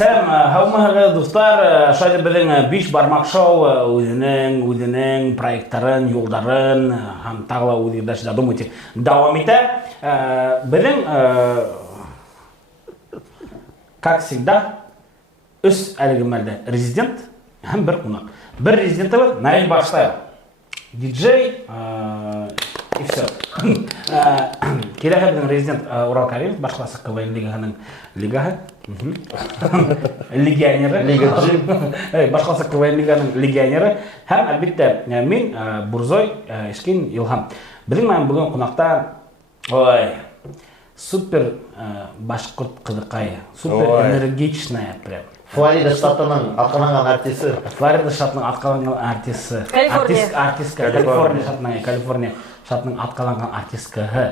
Сәлем, һаумыһығыҙ дуҫтар, шайды беҙҙең биш бармак шоу үҙенең проекттарын, юлдарын һәм тағы ла үҙегеҙ дальше додумайте дауам итә. Беҙҙең, как всегда, өс әлеге мәлдә резидент һәм бер ҡунаҡ. Бер резидентыбыҙ Наил Баштаев, диджей и все. Киләһе беҙҙең резидент Урал Каримов, башҡаса КВН лигаһы. Легионеры, башҡаса КВН лиганың легионеры һәм әлбиттә мин Бурзой Ишкин Илһам. Беҙҙең менән бүгін ҡунаҡта супер башҡорт ҡыҙыҡайы, супер энергичная прям. Флорида штатының атҡанаған артисы. Флорида штатының атҡанаған артисы. Артистка. Калифорния штатының атҡанаған артисткаһы.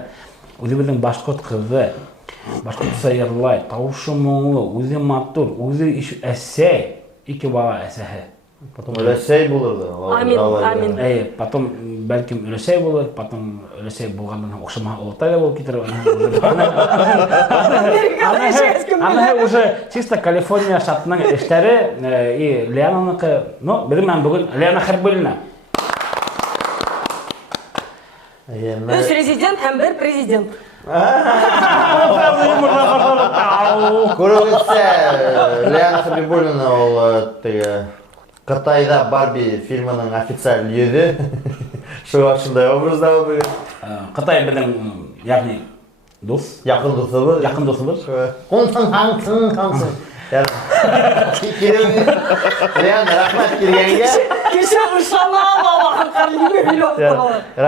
Үҙебеҙҙең башҡорт ҡыҙы. Башҡортса йырлай, тауышы моңло, үҙе матур, үҙе әсәй, ике бала әсәһе. Потом өләсәй булырҙы. Амин. Потом бәлкем өләсәй булыр, потом өләсәй булғандан оҡшамаһа олатай да булып китер. Анаһы уже чисто Калифорния штатының эштәре и Леонаныҡы. Ну, беҙҙең менән бөгөн Леона Хәрбуллина. Өс резидент һәм бер президент. Күрегеҙсә, Леона Хәбибуллина ул Ҡытайҙа Барби фильмының официаль йөҙө. Шундай образда был. Ҡытай беҙҙең, яғни, дуҫ. Яҡын дуҫыбыҙ. Яҡын дуҫыбыҙ. Ҡунсың. Леона, рәхмәт килгәнгә. Кеше ышана алаһын ҡарлы.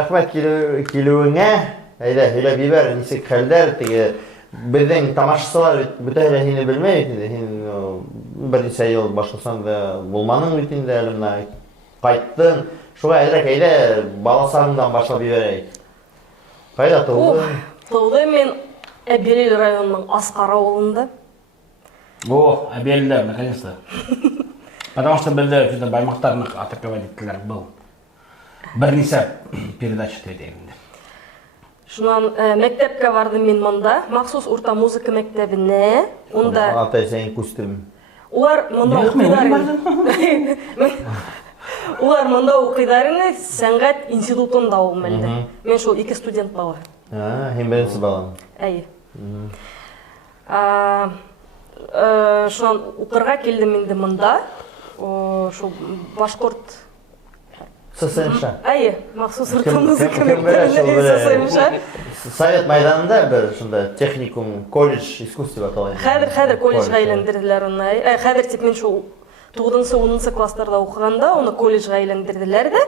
Рәхмәт килеүеңә. Әйҙә, һөйләп ебәр, нисек хәлдәр, беҙҙең тамашасылар бөтәһе лә һине белмәй бит инде. Һин бер нисә йыл Башҡортостанда булманың бит инде, әле бына ҡайттың. Шуға әйҙә, баласағыңдан башлап ебәрәйек. Ҡайҙа тыуҙың? Тыуҙым мен Әбйәлил районының Асҡар ауылында. О, Әбйәлилдә, наконец-то. Потому что беҙҙе Баймаҡтарны атаковать иттеләр был. Бер нисә передача тейҙе. Шунан мәктәпкә бардым мин монда, махсус урта музыка мәктәбенә. Унда Атай-сәйен күстем. Улар монда уҡыйҙар ине, сәнғәт институтында ул мәлдә. Мен шул 2 студент бала. Һин беренсе балам. Әйе. Шунан уҡырға килдем инде монда. Шул башҡорт ССМШ. Әйе, махсус урта музыка мәктәбенә. Совет майданында бер шунда техникум, колледж искусств дип аталған. Хәҙер колледжға әйләндерҙеләр уны. Хәҙер тип мен шул 9-10 класстарда уҡығанда уны колледжға әйләндерҙеләр дә.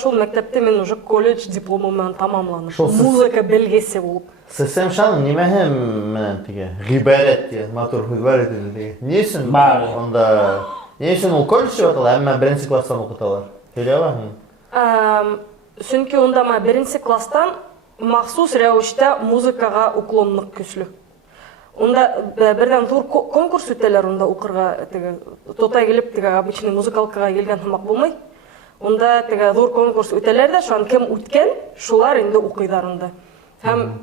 Шул мәктәпте мен уже колледж дипломы менән тамамланым. Музыка белгесе булып. ССМШның нимәһе менән ғибәрәт, матур һүҙ бар иде. Ни өсөн онда? Ни өсөн ул колледж дип атала, әммә беренсе кластан уҡыталар? Һөйләй алаһың? Сөнки унда беренсе кластан махсус рәүештә музыкаға уклонлыҡ көслө. Унда берҙән ҙур конкурс үтәләр унда уҡырға, тотай килеп обычный музыкалкаға килгән һымаҡ булмай. Унда ҙур конкурс үтәләр дә, шуан кем үткән, шулар инде уҡыйҙар унда. Һәм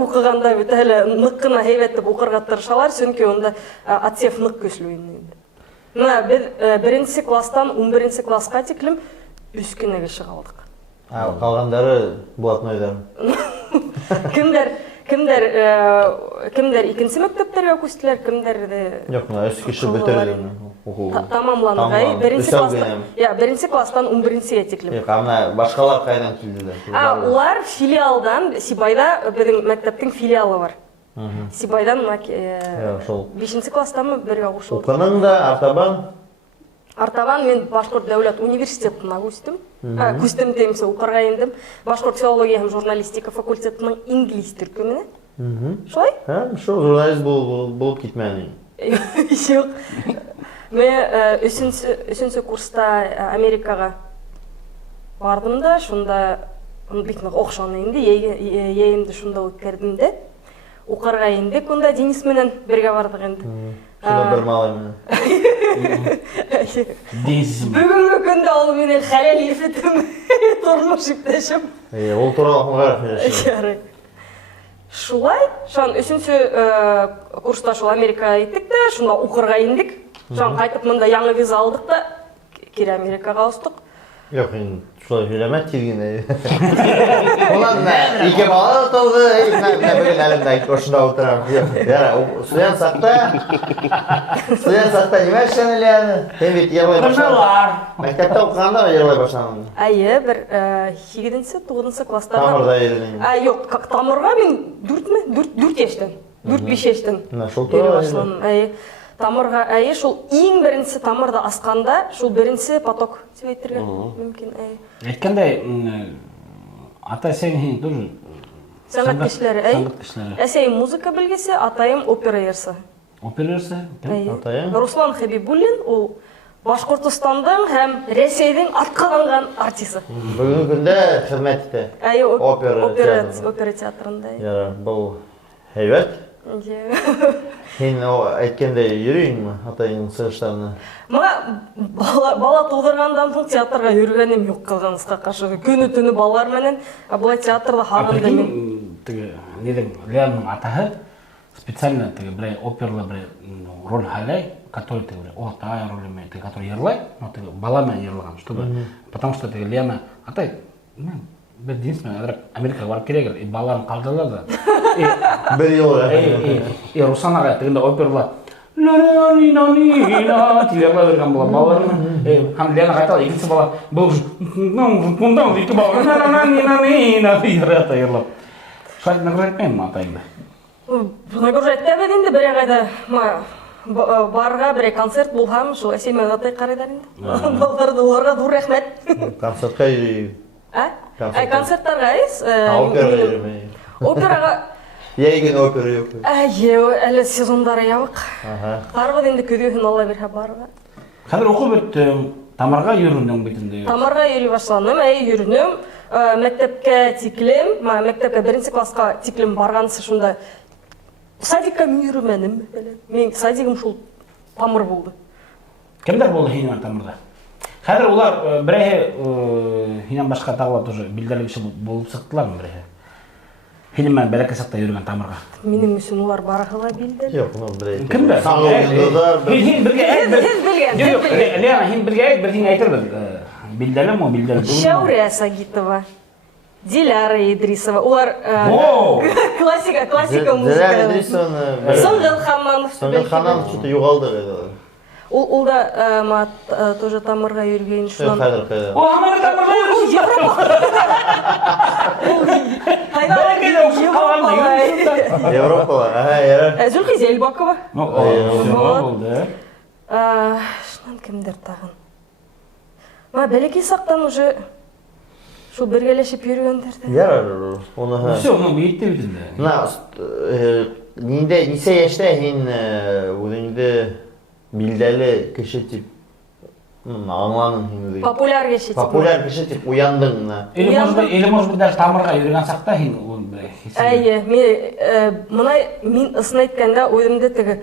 уҡығанда бөтәһе лә ныҡ ҡына һәйбәт итеп уҡырға тырышалар, сөнки унда отсев ныҡ көслө инде. Беҙ беренсе класстан 11 классҡа тиклем 3 кенәгә сыға алдыҡ. Ҡалғандары блатнойҙар. Кемдәр икенсе мәктәптәргә күстеләр, кемдәр... Юҡ, 3 кеше бөтөрҙө. Тамамланыға. Беренсе класстан 11-сегә тиклем. Башҡалар ҡайҙан килделәр? Улар филиалдан, Сибайҙа беҙҙең мәктәптең филиалы бар. Сибайҙан 5-нче класстамы бергә ҡушылдык. Уҡының да, артабан? Артабан мен Башҡорт дәүләт университетына күстем. Күстем теймсе, уҡырға индем. Башҡорт филология һәм журналистика факультетының инглиз төркөмөнә. Шулай? Шул журналист булып китмәне. Юҡ. Мен 3-нче курста Америкаға бардым да, шунда бик ныҡ оҡшаны инде, йәйемде шунда үткәрҙем дә. Уҡырға индек, унда Денис менән бергә бардыҡ инде. Шунда бер малай менән. Денсізім. Бүгінгі күнде ол менен халал ефетім тұрмыш иптешім. Ол туралы ақпарат. Шулай, шан үшінші курста шул Америкаға еттік те, шунда оқырға ендік. Шан қайтып мында яңа виза алдық та, кері Америкаға ауыстық. Yok, şurada söylemez çizgini. Ulan ne? İki bala da oldu. Ne bugün elimdeki koşunda oturan. Ya, suyan sakta. Suyan sakta nime işlenil yani? Tebrik, yırlay başlandı. Mektepte okuğanda mı yırlay başlandı? Әйе, бір 7-9 класстарда. Тамырда ерінің. Yok, Тамырға мен 4 ештін. 4-5 ештін. Шол туралы. Әйе. Тамырға әйе, шул ең бірінші тамырда асқанда, шул бірінші поток сөйтерге мүмкін әйе. Әйткенде, ата сен тоже Сәңгат кешілері әйе. Әсейім музыка білгесі, атайым опера ерсі. Опера ерсі? Атайым? Руслан Хабибуллин, ол Башқұртстанның һәм Ресейдің атқаланған артисі. Бүгінгі күнде қызмет етті. Әйе, Опера театрында. Ya, бұл heyvet. Сен әйткенде үйрейін ме атайының сығыштарына? Мына бала тудырғандан соң театрға үйрегенім жоқ қалғанысқа қаршы. Күні түні балалар менен, бұлай театрда хағында мен. Неден Леонның атағы специально бір оперлы бір роль халай, который отай ролемен, который ерлай, баламен ерлаған, чтобы, потому что Леона атай, бір дейінсің, Америкаға барып керек, балаларын қалдырылады. Бір ел. Руслан аға, тегінде оперлы ла-ла-ла-ла-ла-ла телерлай берген балаларына. Леона қайтады, екінші бала, бұл бұндан екі бала ла-ла-ла-ла-ла-ла ерлап. Шайды награждайтмайым атайымды. Награждайтта бәденді бірі қайда барға бірі концерт болғам, шул әсейме ғатай қарайдар енді. Балаларды оларға дур рәхмет. Концертқа үйрейін. Концерттарға айыз. Опера үйремей. Операға... Егін опера yok. Әлі сезондары явық. Қарғы енді көдеуін ала бере барға. Қазір оқып өтті, Тамарға үйріндің бетінде? Тамарға үйрі башланым, үйрінім. Мектепке тиклем, мектепке бірінші классқа тиклем барғансы шында садикка үйріменім. Мен садигім шул Тамыр болды. Кімдер болды хинен Тамырда? Қазір олар бірәйі хинен башқа тағылар тоже білдерлік іші болып сықтылар ма бірәйі? Хинемен бәләкі сақта үйрген Тамырға. Менің үшін олар барғыла білдер. Жоқ, бұл бірәйі. Кімдер? Хин бірге әйт, Леона, хин бірге әйт, бір хин әйтір біз. Білдерлі ма, білдерлі? Шәурия Сагитова, Диляра Идрисова, олар классика музыка. Диляра Идрисованы... Сыңғыл Хаманов. Сыңғыл Хаманов что-то юғалды. Ол да тоже Тамырға үйрген шынан. Қайдар. О, Хаманов Тамырға үйрген Европа. Европа. Зүлхизе Эльбакова. Болды. Шынан кімдер тағын? Бәлекей сақтан уже шул біргелешіп үйрегендерді. Оны... Все, оны бейітті бітінде. Несе яшта хин өзіңді білдәлі кіші тип аңланың хин? Популяр кіші тип. Популяр кіші тип уяндың. Или может быть даже Тамырға үйреген сақта хин? Әйе, мен ысын айтканда ойымды тігі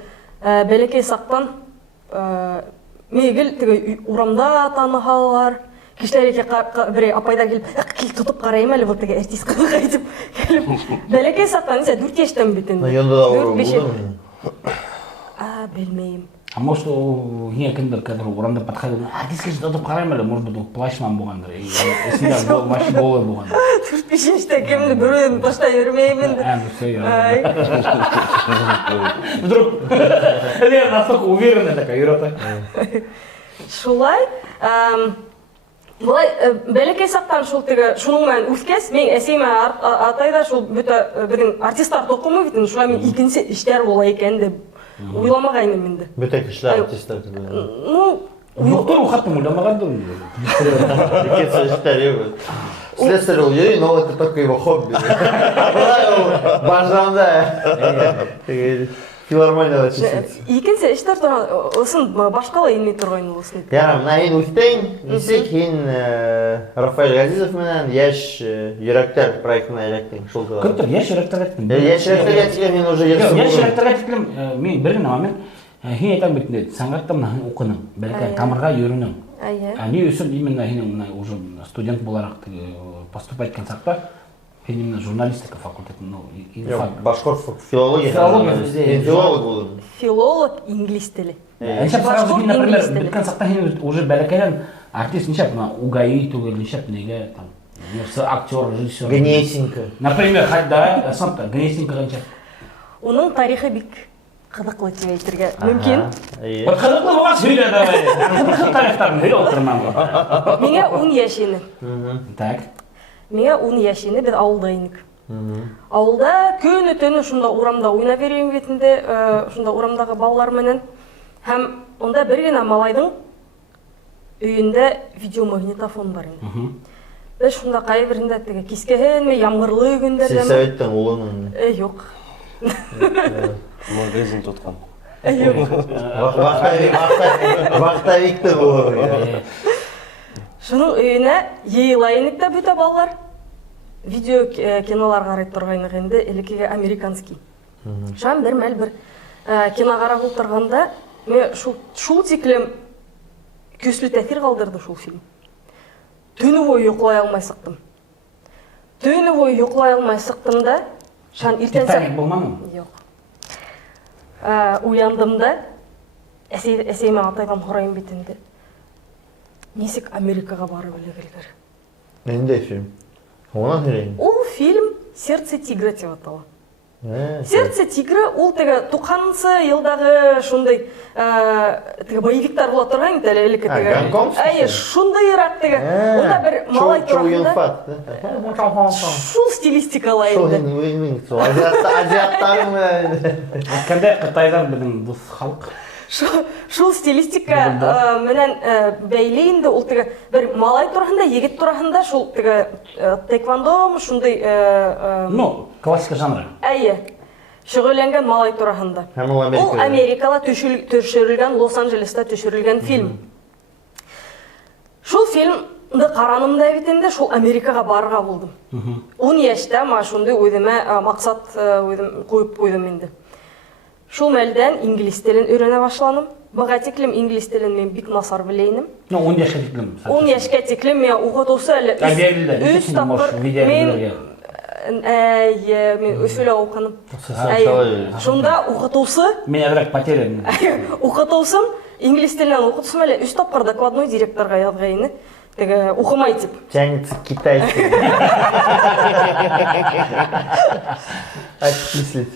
бәлекей сақтан мегіл тігі урамда танығалар. Кешілерге бір апайдар келіп, кел тұтып қарайым әлі бұл тіге артистқаны қайтып келіп. Бәлекей сақтан, 4 ештен бітінді. Енді да ұры болды ма? Білмеймін. А может, хин кімдер кәдір урамда подходил, артистке тұтып қарайым әлі, может быть, плащман болғандар. Есінде маши болой болғандар. 4-5 ештен кемді біреуін таштай өрмеймін. Вдруг, Лена настолько уверенная такая, Юрата. Шулай, бәлекей сақтан шуның мән өскес, мен әсейме атайда шул бірдің артисттар тоқымы бітін, шуға мен екінші іштер бола екен деп ойламағайным менді. Бүті кішілер артисттар? Жоқтар ұқаттым ойламағандыр. Екенсі іштер ебі. Слесарь ол ей, но это только его хобби. Бажранда. Филармонияда чеседі. Екенсі іштер тұрған, осын башқала енмей тұрғайын олысын. Мына ең өттен, несек ең Рафаэль Газизов менен Яш Юректер проектына електің. Күттір, Яш Юректер әттім. Яш Юректер әттілер мен уже ерсі болдым. Яш Юректер әттілім, мен бірген момент, Хин айтам битне, саңгатта мына укының, бәлкем тамырга йөрүнең. Они өсүн именно хин мына уже студент буларак поступать иткән сакта, хин именно журналистика факультетында, ну, башкорт филология. Филолог булдым. Филолог инглиз теле. Сразу, например, биткән сакта хин уже бәлкәлән артист ничек мына угаи түгел, ничек неге там, актер, режиссер. Гнесинка. Например, да, сапта Гнесинка ничек. Уның тарихы бик кызыклы дип әйтергә мөмкин. Кызыклы булган сөйлә давай. Кызыклы тарихтарын һөйлә отырман. Миңа 10 яшь иде. Так. Миңа 10 яшь иде, без авылда идек. Авылда көне-төне шунда урамда уйнап йөргән битендә, шунда урамдагы балалар менән һәм онда бер генә малайның өендә видеомагнитофон бар иде. Без шунда кайберендә теге кискәһен, яңгырлы көндәрдә. Сез әйттең улың. Юк. Магазин тоткан. Вахтовикті бұл. Шуның өйіне ейілайынық та бүті балалар. Видео кинолар қарай тұрғайнық енді әлекеге американский. Шам бір мәл бір кино қарап отырғанда шул тиклем көслі тәсір қалдырды шул фильм. Түні бойы ұйқылай алмай сықтым. Түні бойы ұйқылай алмай сықтым да шан ертең Титаник болманың? Жоқ. Уяндымда әсейме атайдан құрайын бетінде. Несік Америкаға барып өлегілгір. Нендей фильм? Онан сөйлейін? Ол фильм «Сердце тигра» деп аталы. «Сердце тигра» ол теге 90-шы елдағы шундай боевиктар бола тұрған әлі Гонконгский? Шундайырақ теге. Онда бір малай тұрғанда шул стилистикалы Шул енді. азиаттарың Қандай Қытайдан біздің дос халық? Шул стилистика менен бәйлейінді ол теге бір малай тұрғанда, егет тұрғанда шул теге тэквондо шундай Ну, классика жанры. Шүгіленген малай тұрғанда. Ол Америкала төшірілген, Лос-Анджелеста төшірілген фильм. Шул фильмді қаранымда әбетінде шул Америкаға барыға болдым. 10 яшта ма шундай өйдіме мақсат қойып қойдым енді. Шул мәлден инглиз тілін үйрене башланым. Бұға теклім инглиз тілін мен бик насар білейнім. 10 яшқа теклім? 10 яшқа теклім мен ұғытусы әлі үз тапқыр мен өсілі оқыным. Шунда ұғытусы Мен әдірек потерян. Ұғытусым инглиз тілінен ұғытусым әлі үз тапқыр докладной директорға ядғайыны. Оқымай тип. Тянется китайский.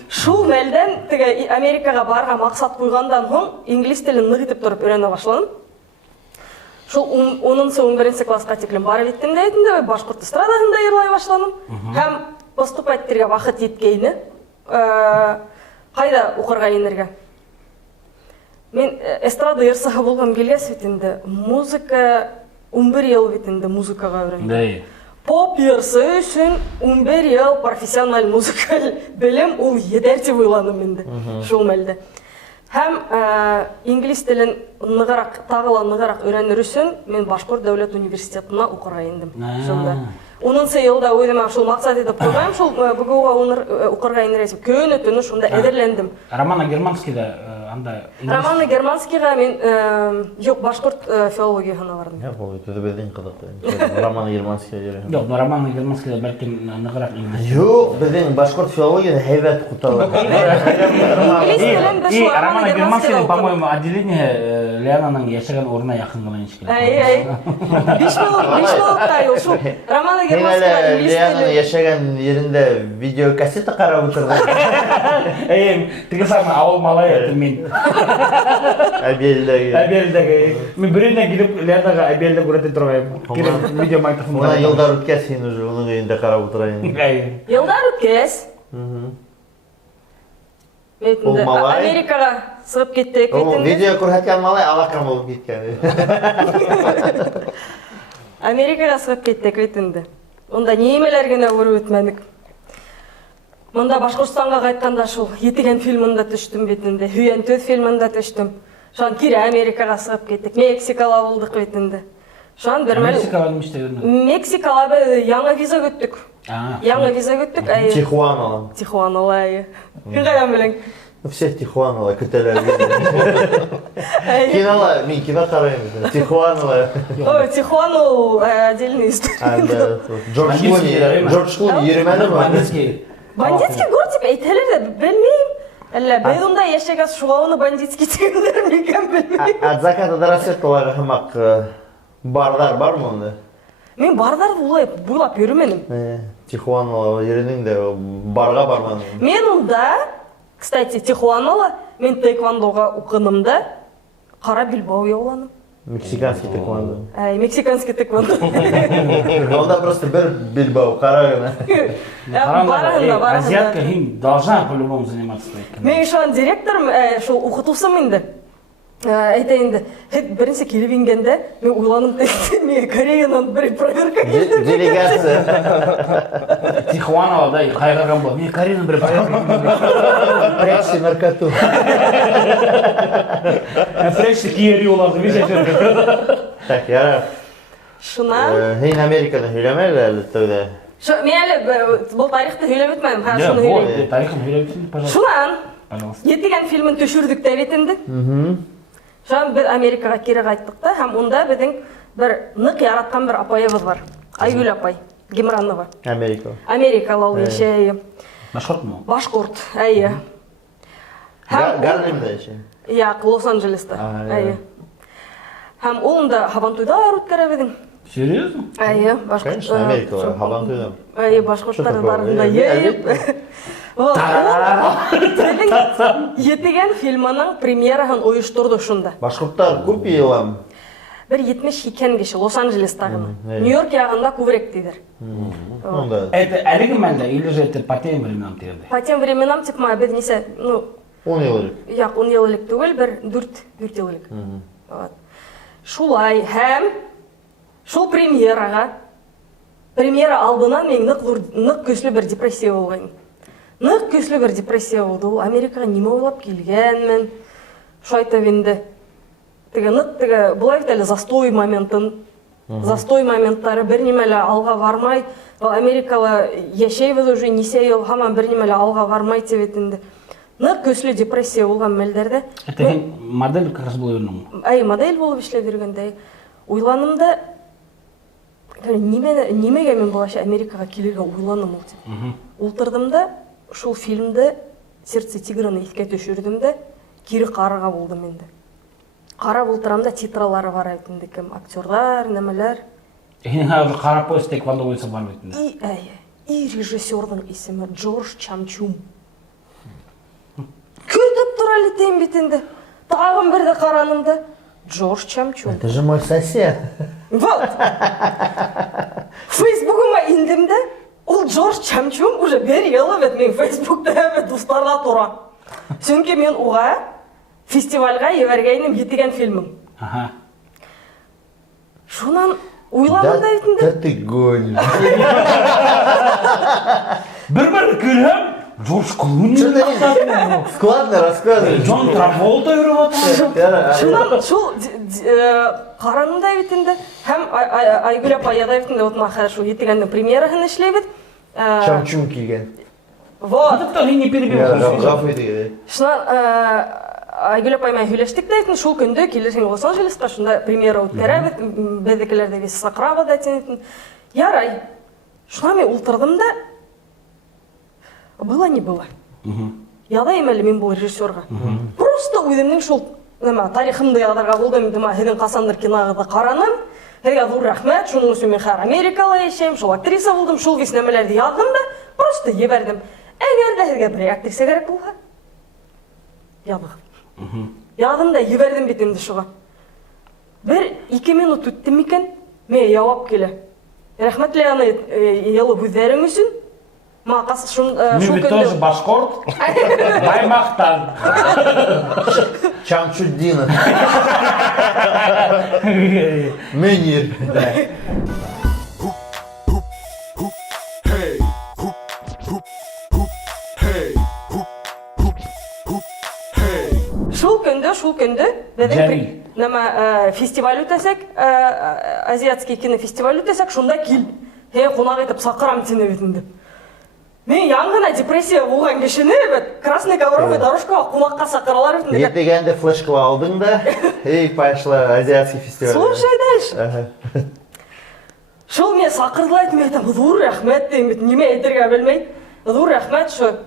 Шул мәлден Америкаға барға мақсат қойғандан соң инглиз тілін нығытып тұрып үйрене башланым. Шул 10-11 классқа теклем барып еттім де етінде, башқұрт эстрадасында ерлай башланым. Һәм поступательтерге вақыт еткейні. Қайда оқырға енерге? Мен эстрада ерсаға болғам келгес бетінде, музыка 11 ел бетінде музыкаға үйрендім. Поп ерсы үшін 11 ел профессионал музыкал білім ол едер деп ойланым енді шул мәлді. Һәм инглиз тілін тағыла нығырақ үйренер үшін мен Башқұрт дәулет университетіне оқырға ендім. 10-шы елда өйдім шул мақсат етіп қойғайым, шул бүгіға оқырға енересіп көні түні шунда әдірлендім. Романа Германскийда Романа Германскийға мен жоқ Башқұрт филологияғына бардым. Бұл өтеді біздің қыдық. Романа Германскийға жүрген. Жоқ, Романа Германскийда бәлкім нығырақ инглиз. Жоқ, біздің Башқұрт филологияда хайбат құталы. Инглиз тілін біз шул Романа Германскийда, по-моему, отделение Леонаның яшаған орнына яқын ғана ешкілі. 5 минутта ел шул. Романа Германскийда инглиз тілін. Леонаның яшаған ерінде видеокассета қарап отырды. Тігі сағын ауыл малай мен. Әбелдегі. Мен біріне келіп Леонаға әбелді көретін тұрғайым. Видео майтофон. Ona yıllar ötkəs seni onun önündə qarab oturayım. Yıllar ötkəs. Amerikaға sığıb ketdik. Video көрсәткән малай алакан болып кеткен. Америкаға сығып кеттік өтінді. Онда немелер генә көріп өтмәдік. Мұнда Башқұртстанға қайтқанда шул етеген фильмында түштім бетінде, Хүйен төз фильмында түштім. Шан кире Америкаға сығып кеттік, Мексикала болдық бетінде. Шан бір мәл... Мексикала неміште көрді? Мексикала яңа виза көттік. Яңа виза көттік. Тихуанала. Тихуанала, Кін қайдан білің? Всех Тихуанала көтәләр. Кинола, мен кино қараймын. Тихуанала. Ой, Тихуана ол отдельная история. Джордж Клуни йөрмәде ме? Бандитский город деп әйтәләр дә белмейм. Әллә бәй онда яшәгән шулауны бандитский дигәннәр микән белмейм. От заката до рассвета оларға хамақ бардар бар ма онда? Мен бардарды улай буйлап йөрмәдем. Тихуанала йөрдең дә барға бармадың. Мен онда, кстати, Тихуанала, мен тэквондоға укыдым да, Кара Билбау яуланым. Мексиканский тэквондо. Мексиканский тэквондо. Онда просто бір Билбау, қара гына. Азиатка должна по-любому заниматься тэквондо. Мен шуан директорым, шул укытусым инде. Әйтәйін бірінші келіп енгенде, мен ойланым тәйті, мен Кореянан бір проверка келдім. Делегация. Тихуанала, да, қайғырған бол. Мен Кореянан бір проверка келдім. Прячься наркоту. Прячься киери оларды, мен шәшірді. Так, яра. Шунан. Хейн Америкада сөйлемәді әлі тәуді. Мен әлі бұл тарихты сөйлеп етмәдім. Тарихын сөйлеп етсін, пожалуйста. Шунан. Еттеген филмін төшірдік дәветінді. Шуан біз Америкаға кері қайттық та, һәм онда біздің бір нық яратқан бір апайымыз бар. Айгүл апай, Гемранова. Америкалы ол еші. Башқұрт му? Башқұрт, әйе. Гарлемда еші? Яқ, Лос-Анджелеста. Әйе. Һәм ол онда Хабантуйда өткәрі біздің. Серьезно? Әйе, Башқұрт. Конечно, Америкаға, Хабантуйда. Әйе, Башқұрттар барында ейіп. Етеген фильманың премьераһын ойыштырды шунда. Башқұрттар көп елам? Бір 72 кеше Лос-Анджелестағыны. Нью-Йорк яғында көбірек дейдер. Это әлігі мәнді, или же это по тем временам тегенде? По тем временам, тип, ма, бед несе, 10 ел елік? Яқ, 10 ел елік түгел, бір 4 ел елік. Шулай, һәм, шул премьера алдынан мен нық көслі бір депрессия болғайын. Нық көслі бір депрессия болды. Ол Америкаға неме ойлап келгенмін. Шайтап енді. Бұлай әлі застой моменттары бір немелі алға бармай. Америкалы ешейбіз уже несе ел, хаман бір немелі алға бармай теветінді. Нық көслі депрессия болған мәлдерді. Это модель как раз был вернуң? Модель болып ішлеп жүргенде. Ойланымда, немеге мен болашы Америкаға келерге ойланым ол. Олтырдымда, шул фильмді «Сердце тиграны» итке төшірдімді, кері қарыға болдым енді. Қарап олтырамда титралары бар айтынды кім, актердар, нәмелер. Қарап өз тэквондо ойынса бар өйтінді? И режиссердің есімі Джордж Чамчум. Көтіп тұралы тем бетінді. Тағым бірді қаранымды. Джордж Чамчум. Это же мой сосед. Вот. Фейсбугыма индімді. Ол Джордж Чамчум уже бір елі бет мен Фейсбукта әбет достарда тұра. Сөңке мен оға фестивальға евергейнім етеген фильмім. Шунан ойланымда етінді. Да ты гонишь. Бір көрем, Джордж Клуни. Складно рассказывай. Джон Траволта үріп отыр. Шунан шул қаранымда етінді. Һәм Айгүл апай ядайбытында вот маха шу етегеннің премьераһын эшләйбез. Чамчум килген. Вот. Кто не перебил. Гафу итеге. Шунан Айгүл апай менән һөйләштек дә әйтен, шул көндә килешен Лос-Анджелеска шунда премьера үткәрәбез. Бездекеләр дә вес сакрава да әйтен. Ярай. Шунан мен ултырдым да было не было. Ядайым әле мен бу режиссерга. Просто үземнең шул тарихымды ядарга булдым, димә, һинең касандыр киногыда караным. Һәргә зур рәхмәт, шуның өчен мен һәр Америкала яшәйм, шул актриса булдым, шул вис нәмәләрне ядым да, просто ебәрдем. Әгәр дә һәргә бер актриса кирәк булса, ябык. Ядым да ебәрдем бит инде шуга. 1-2 минут үтте микән, мен җавап килә. Рәхмәтле аны ялы хүзләрең өчен. Мақас шул көндә. Мен тоже башкорт. Баймактан. Чамчуддинов. Менир. Шул көндө нема фестиваль үтәсәк, азиатский кинофестиваль үтәсәк, шунда кил. Қонақ етіп сақырам сені бетінде. Мен яңғына депрессия болған кешені красный ковровый дорожкаға қонаққа сақыралар ретінде. Ертегенде флешкалы алдың да, ей, пошла азиатский фестиваль. Слушай дальше. Шол мен сақырдылай айтым, айтам, зур рахмет деймін, неме етірге білмей. Зур рахмет, шо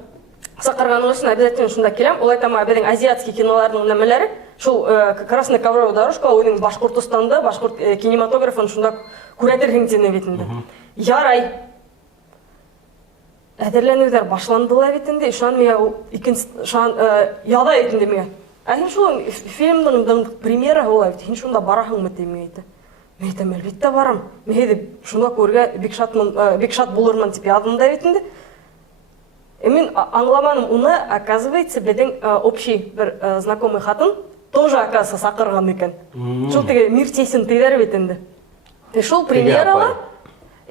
сақырғаның үшін обязательно шында келем. Ол айтам, біздің азиатский кинолардың нәмелері. Шол красный ковровый дорожка, оның Башқұртстанда, башқұрт кинематографын шында күрәтіргендені бетінде. Ярай. Әдерленудар башландылай бетінде, шуан мен яда етінде мен. Әйін шол фильмдің премьера олай бет, шунда барахың мұтты мен еті. Мен етім әлбетті барам. Мен еді шунда көрге бекшат болырман типе адымда бетінде. Мен аңламаным, оны, оказывается, біздің общий бір знакомый хатын тоже, оказывается, сақырған екен. Шол теге мир тесін тейдер бетінде. Шол премьерала...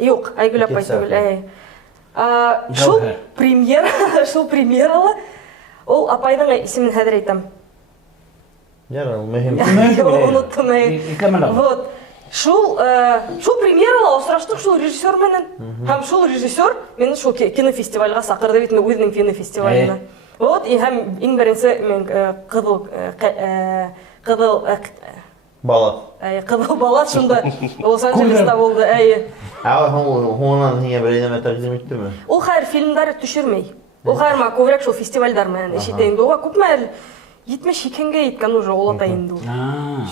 Жоқ, Айгүл апай түгіл. Шул премьерала, ол апайдың исемін хәдір айтам. Яра, ол мөһим. Ұныттым. Шул премьерала осыраштық шул режиссер менен. Һәм шул режиссер мені шул кинофестивальға сақырды бит, мен өзінің кинофестивалына. Вот, и һәм ең бірінші мен Қызыл бала шында Лос-Анджелеста болды. Hondan hine bir eleme takdim etti mi? Ол хайр фильмдары түшірмей. Ол хайр ма көбірек шул фестивальдар менен ишетейінді. Оға көп мәл етме шекенге еткен уже олатайынды.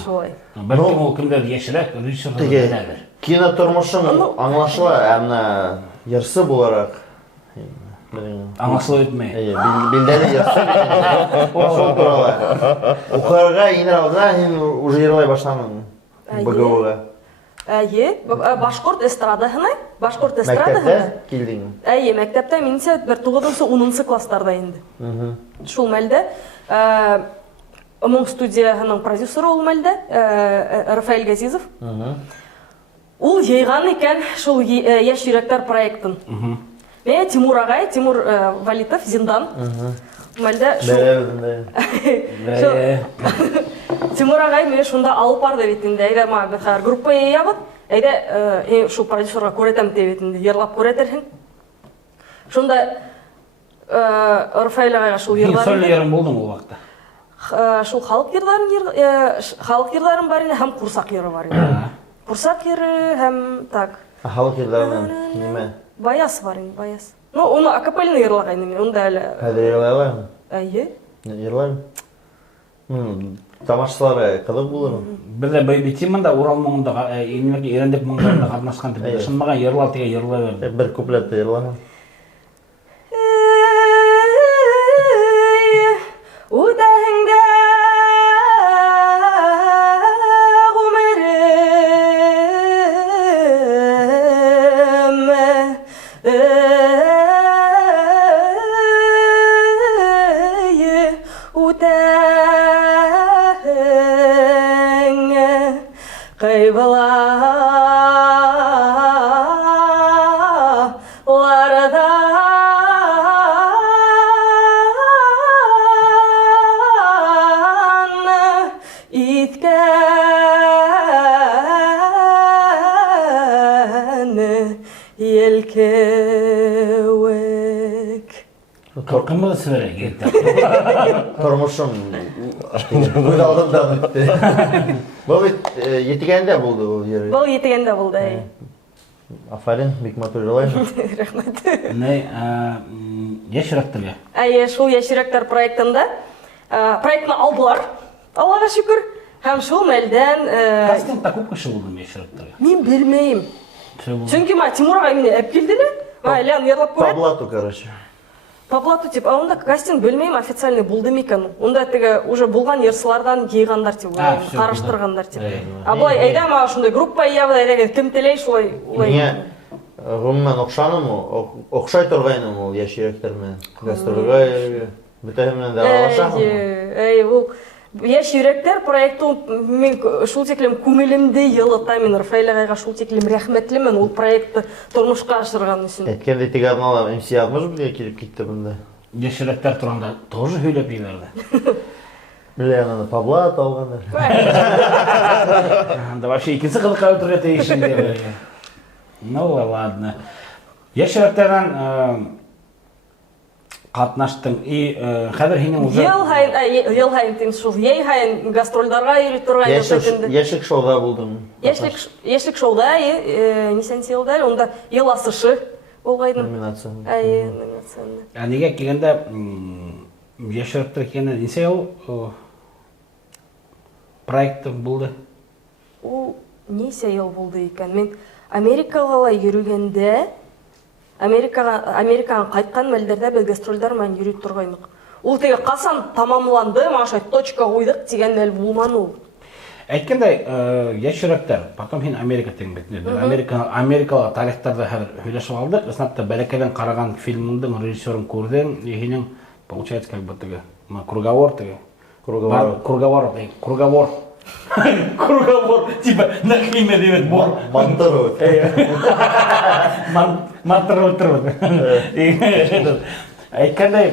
Шолай. Бәлкім ол кімдер ешірек, режиссерлер біләдір. Кино тұрмышын аңлашыла, әмна ерсі боларақ. Аңлашыла өтмей. Білдәлі ерсі сол туралы. Оқарға енер алдына, уже ерлай башланын БГО-ға. Башқұрт эстрадahына, Башқұрт эстрадahына. Мәктәптә келдің? Мәктәптә меніңсе 9-10 класстарда енді. Шул мәлді, Моң студияның продюсері ол мәлді, Рафаэль Газизов. Ол ейған екен шул Яш Йөрәктәр проектын. Мен Тимур ағай, Тимур Валитов, Зиндан. Мәлді Тимур ағай мен шунда алып барды бетінде, әйді ма бір группа ебіт, әйді шул продюсерға көретем бетінде, ерлап көретерхін. Шунда Рафаэль ағайға шул ерларын... Соль ерін болдың ол вақытта? Шул халық ерларын бар, һәм құрсақ ері бар. Құрсақ ері һәм так. Халық ерларын неме? Баяс бар, баяс. Ну, оны акапельный ерлағайны мен, онда әлі... Әдір ерлайлайым? Әйе? Ерлайым? Тамашшылары қыдық болыр? Бірді бәйбетемін да Урал мұңында ерендік мұңдарында қатынасқан тіпті. Шын маған ерлал теге ерлай берді. Бір куплетті ерлайым. Удәңдә Korkun söyle gitti. Тұрмышым көз алдымдан өтті. Бұл етігенде болды ол ері? Бұл етігенде болды. Афарин, Бекмату жылайын. Рахмет. Яш Йөрәктәргә? Шул Яш Йөрәктәр проектында. Проектны алдылар, Аллаға шүкір. Һәм шул мәлдән... Кастингта күп кеше булды Яш Йөрәктәргә? Мен белмейм. Чөнки Тимур ағай мені әп келділі. Әлән ерлап көреді. По блату, короче. По блату, тип, онда кастинг білмейм, официальный болды мекен. Онда теге уже болған ерсылардан кейғандар, тип, қарыштырғандар, тип. Абылай, әйда ма, шундай группа ебі, әйда кім тілей, шулай. Мен ғыммен оқшаным, оқшай тұрғайным ол Яш Йөрәктәрмен. Гастрольға, бітәгімнен де алашақым. Яш Йөрәктәр проекты мен шул теклем күңелемде йылытамын. Рафаэль ағайға шул теклем рәхмәтлемен ол проектты тормышқа ашырған үшін. Әткенде тек арналап МС язмыш бізге келіп кетті бұнда. Яш Йөрәктәр турында тоже һөйләп ебәрде. Біле ананы Паблат алғандар. Да вообще икенсе кызыкка өлтүрөт ишинде. Ну ладно. Яш Йөрәктәрдән қатнаштың. Хәзер һинең уже ел хайын шул ей хайын гастрольдарға йөрү торган яшік шоуда булдың. Яшьлек шоуда нисәнче елда онда ел асышы булгайдым. Номинация. Номинацияны. Неге келгенде яшьрәктер кене нисә ел проекты булды? Ул нисә ел булды икән? Мен Америкага йөргәндә, Америкадан кайткан мәлдәрдә без гастрольләр менән йөри торгайнык. Ул теге касан тамамланды, маша точка куйдык дигән мәл булманы ул. Әйткәндәй, яшьрәктер, потом һин Америка тегән Америкага тарихтарда хәзер һөйләшеп алдык. Снапта бәләкәдән караган фильмның режиссерын күрдең, һинең получается как бы теге круговор теге. Круговор. Круговор, типа нахрена дебет бор. Мантаров. Мантаров. Әйткәндәй,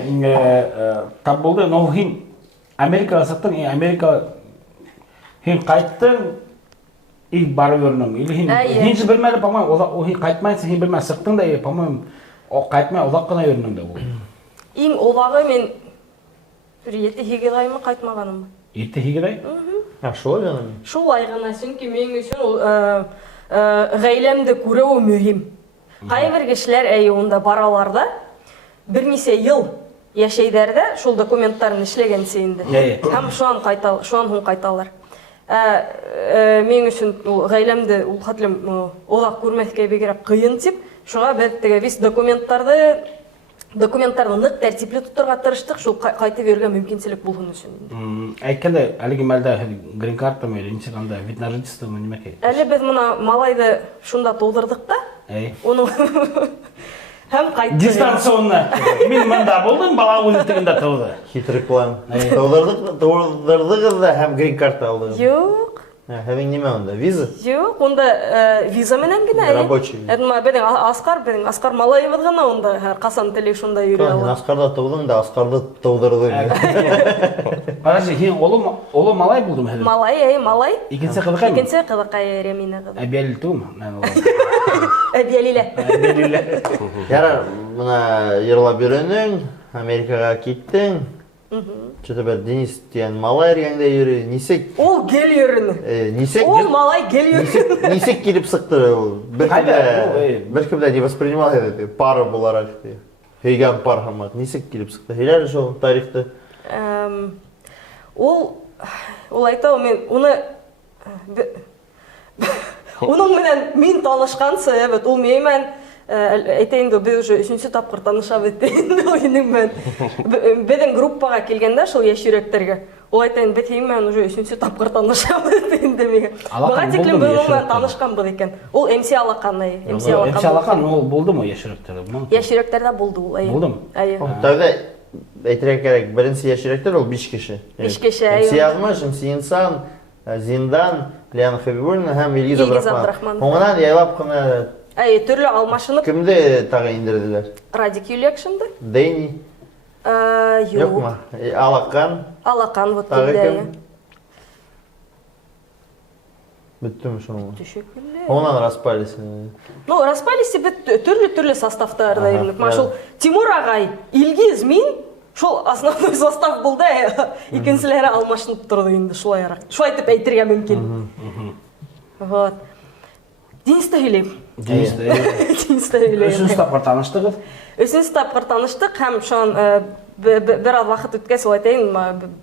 тап булды, но һин Америкага саттың, Америка һин кайттың, и барып йөрнең. Или һин же белмәде, по-моему, һин кайтмайсың, һин белмә сыктың да, по-моему, кайтмай озак кына йөрнең дә бу. Иң олагы мен 7-8 аймы кайтмаганым. 7-8 ай? Шулай гына. Шулай гына, чөнки мен өчен ул гаиләмдә күрү мөһим. Кайбер кешеләр онда бараларда берничә ел яшәйдәр дә, шул документларын эшләгән синде. Һәм шуан һуң кайталар. Мен өчен ул гаиләмдә ул хәтлем озак күрмәскә бигрәк кыен дип, шуңа без теге вис документларны нык тәртипле тотырга тырыштык, шул кайтып йөргән мөмкинчелек булган өчен. Әйткәндәй, әлеге мәлдә грин карта мә, ничегәндә вид на жительство нимәкәй? Әле без моны малайды шунда тулдырдык да. Оның һәм кайтты. Дистанционно. Мин монда булдым, бала үлтегендә тулды. Хитрый план. Тулдырдык да һәм грин карта алдык. Юк. Һәм нимә онда? Виза? Юк, онда виза менән генә. Рабочий. Безнең Аскар малаебыз гына онда һәр касан теле шунда йөри ала. Аскарда тудың да Аскарды тудырдың. Подожди, һин олы малай булдым хәзер. Малай. Икенче кызыкай. Икенче кызыкай Ремина кызы. Әбиәл түгме? Әбиәлилә. Ярар, мына йырлап йөрөнең, Америкага киттең. Что-то бер Денис дигән малай йөргәндә йөри. Нисек? Ул гел йөрүне. Нисек? Ул малай гел йөрүне. Нисек килеп сыкты ул? Беркем дә не воспринимал это пара буларак. Һөйгән пар һәм нисек килеп сыкты? Һөйләр шул тарихты. Ул айта, мен уның менән мин танышкансы, ул менән әйтәйин дә без уже 3нче тапкыр танышабыз инде. Безнең группага килгәндә шул яшьрәктәргә. Ул әйтәйин, без менән уже 3нче тапкыр танышабыз инде миңа. Бага тиклем без менән танышканбыз икән. Ул МС Алакан. МС Алакан ул булдымы яшьрәктәрдә? Яшьрәктәрдә булды ул. Булдым. Тәүдә әйтергә кирәк, беренче яшьрәктәр ул 5 кеше. 5 кеше. МС Ягмыш, МС Инсан, Зиндан, Лиана Хабибуллина һәм Илгиз Абдрахман. Һуңынан яйлап кына төрле алмашынып. Кемде тагы индерделәр? Радик Юлякшинды. Дэни. Юкмы? Алакан вот туда. Беттем шул. Тешеккелләр. Онан распались. Ну, распались бит төрле составтарда инде. Шул Тимур агай, Илгиз, мин шул основной состав булды. Икенчеләре алмашынып торды инде шулайрак. Шулай дип әйтергә мөмкин. Вот. Денис Тәһилев. Өченче тапкыр таныштыгыз? Өченче тапкыр таныштык һәм шуан бер аз вакыт үткәч ул әйтәйин,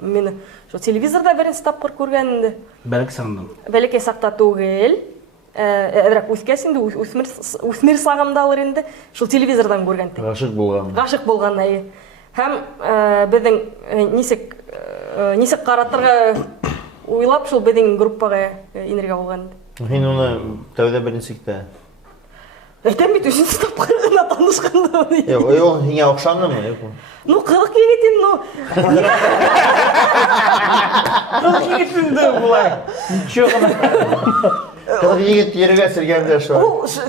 мине шул телевизорда беренче тапкыр күргән инде. Бәлки сандым. Бәлки сакта түгел. Әдрәк үскәч инде үсмер сагымдалыр инде. Шул телевизордан күргән. Гашык булган. Һәм безнең нисек каратырга уйлап шул безнең группага инергә булган. Һин уны тәүдә беренчелектә. Әйтәм бит үзен тапкыр гына танышканда. Юк, ул һиңа охшамдымы, юкмы? Ну, кызык егет инде. Кызык егет инде булай. Ничего гына. Кызык егет йөргә сергәндә шул. Ул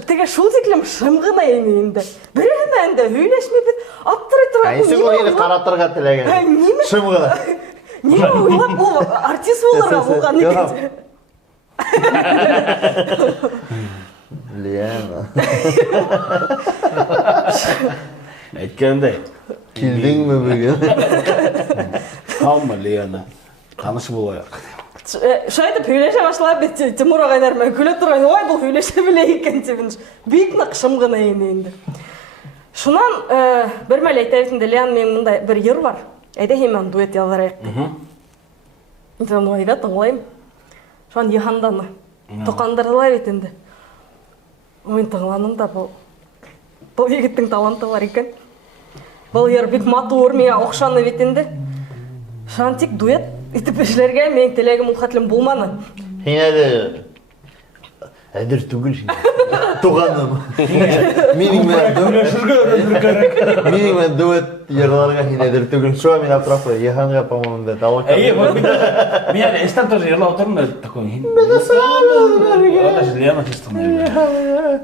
теге шул тиклем шым гына инде. Берәһеннән дә һөйләшмәбез, аптырый торам. Әйсе ул инде каратырга теләгән. Шым гына. Нимә уйлап бу артист булырга булган икән. Лиана. Әйткәндәй, Килдиңби бүгүн? Қалма, Лена. Таныш болайық. Шайтып сөйлеше башлап Тимур ағайлар мен күле тұрған, ой бұл сөйлеше біле екен дебін. Бейік нақшым ғана енді. Шунан бір мәл айтайсында Леон мен мұнда бір ер бар. Әйде хемен дуэт ялдарайық. Мен ойға тыңлайым. Шуан еханданы. Тоқандырдылай бетінді. Мен тыңланым да бұл егіттің таланты бар екен. Бұл ер бек матуыр меға оқшаны бетінді. Шуан тек дуэт итіп ішілерге мен телегім ұлқатлым болманы. Хин әдір түгіл туғаным. Менің мен дуэт ерларға хин әдір түгіл. Шуа мен апрапы Еханға, по-моему, да талақ. Мен әлі эстан тоже ерлау тұрмын да такой. Даже Лена чистым, наверное.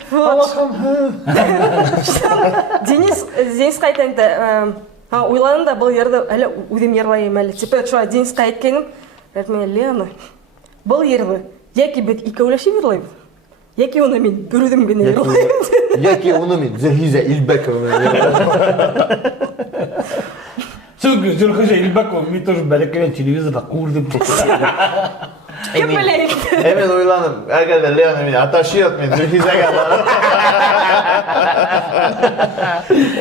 Денис қайтайынды. Ойланым да бұл ерді әлі өдем ерлайым әлі. Типа шуа Денис қайткенім. Мен Лена, бұл ерді. Яки бет икәуләші ерлайым. Яки оны мен бүрдім бен ерлайым. Яки оны мен Зерхиза Илбекова. Зерхиза Илбекова, мен тоже бәлекелен телевизорда көрдім. Кем білейін? Мен ойланым, әргәді Лена мені аташиот мен Зерхизаға барып.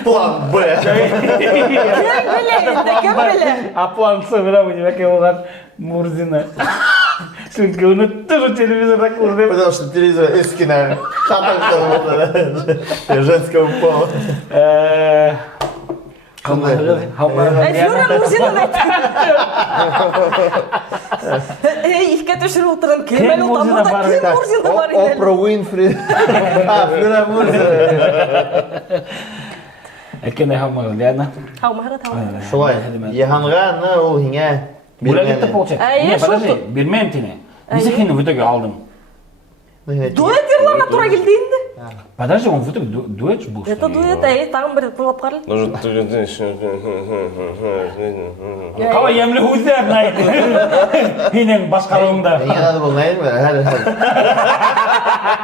План Б. Кем білейін? А план С, браво, немеке оған Мурзина. Çünkü onu тоже телевизорда көрдім. Потому что телевизор эски, наверное, женского пола. Юра Мурзина İlk düşürü oturan kelmeli utanma da kim Murзина var? Опра Уинфри. Юра Мурзина. Әкене хамаға, Лена. Хамаға. Шулай, Еханға, ол хиңе Бүләгетті получается. Не, подожди, бермейм тіне. Несі хені в итоге алдым? Дуэт ерлана тура келді енді. Подожди, он в итоге дуэт был? Это дуэт, тағын бір тыңлап қарылы. Қала емлі өздер, найды. Хенен басқалығында. Мне надо было, наверное,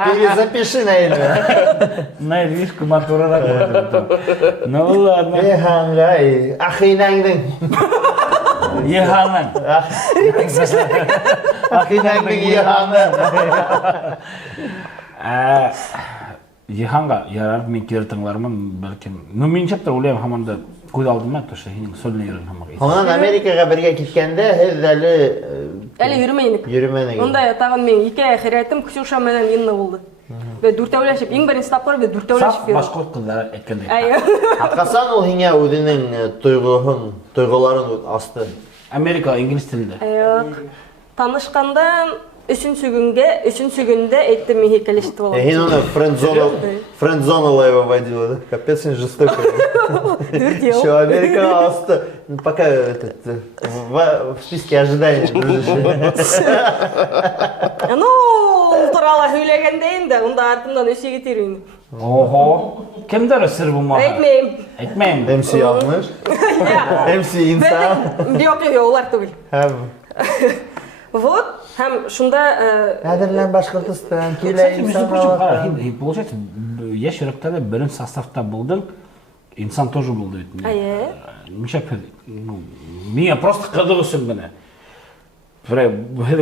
перезапиши, наверное. Найды, видишь, коматура работает. Ну ладно. Еханға, ахинаңдың. Еханның. Ахинаңдың Еханның. Еханға ярар мен кері тыңлармын бәлкім. Ну мен шаптар ойлайым хаманда көз алдыма, то что хенің сөліне ерін хамаға. Онан Америкаға бірге кеткенде, һез Әлі йөрмәйінік. Йөрмәнік. Онда тағын мен екі әхір айтым, Ксюша менен Инна болды. Бе дүртәуләшіп, ең бірін стаптар бе дүртәуләшіп Сап башқұрт қыздар әткенде. Атқасан ол хиңе өзінің тойғыларын асты. Америка, инглиз тілді. Танышқандан үшінші күнде әйтті мен хекелешті болады. Хин оны френдзонала его водила, да? Капец, он жестокий. Что, Америка асты. Пока в списке ожиданий. Ну, туралы сөйлегенде енді, онда артымдан өсеге терейін. Ого, кімдері сыр болмаға? Айтмейм. МС Ялмыш? МС Инсан? Жоқ, олар түгіл. Вот, һәм шунда... Әдірлән Башқұртыстан, келі инсанға... Получается, яш жүректері бірін составта болдың, инсан тоже болды. Мен просто қыдығы үшін бұны.